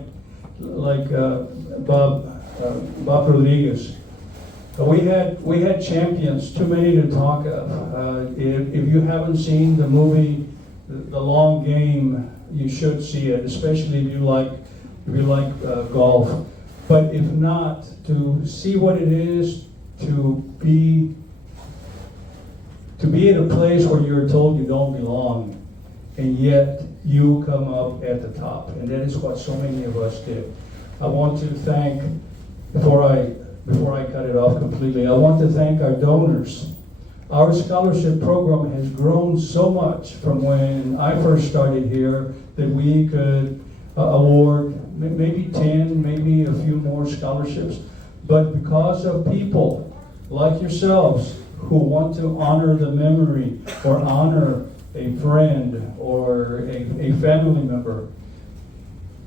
like Bob Rodriguez. We had champions, too many to talk of. If you haven't seen the movie The Long Game, you should see it, especially if you like golf. But if not, to see what it is to be at a place where you're told you don't belong, and yet you come up at the top. And that is what so many of us did. I want to thank, before I before I cut it off completely, I want to thank our donors. Our scholarship program has grown so much from when I first started here that we could award maybe 10, maybe a few more scholarships. But because of people like yourselves who want to honor the memory or honor a friend or a family member,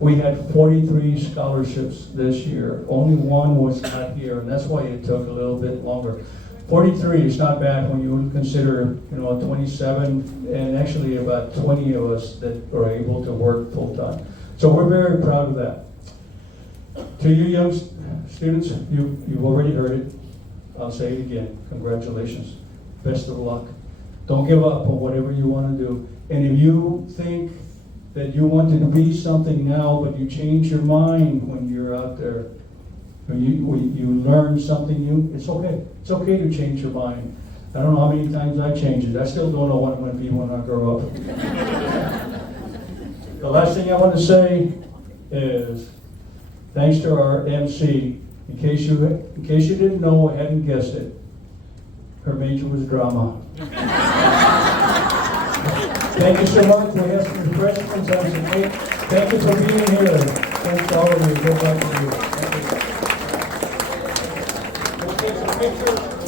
we had 43 scholarships this year. Only one was not here, and that's why it took a little bit longer. 43 is not bad when you consider, 27, and actually about 20 of us that are able to work full time. So we're very proud of that. To you young students, you've already heard it. I'll say it again. Congratulations. Best of luck. Don't give up on whatever you want to do. And if you think that you wanted to be something now, but you change your mind when you're out there, when you learn something new, it's okay. It's okay to change your mind. I don't know how many times I changed it. I still don't know what I'm going to be when I grow up. The last thing I want to say is thanks to our MC. In case you didn't know, I hadn't guessed it, her major was drama. Thank you so much. We have some refreshments and some cake. Thank you for being here. Thanks to all of you. Good luck to you. Thank you. We'll take some pictures.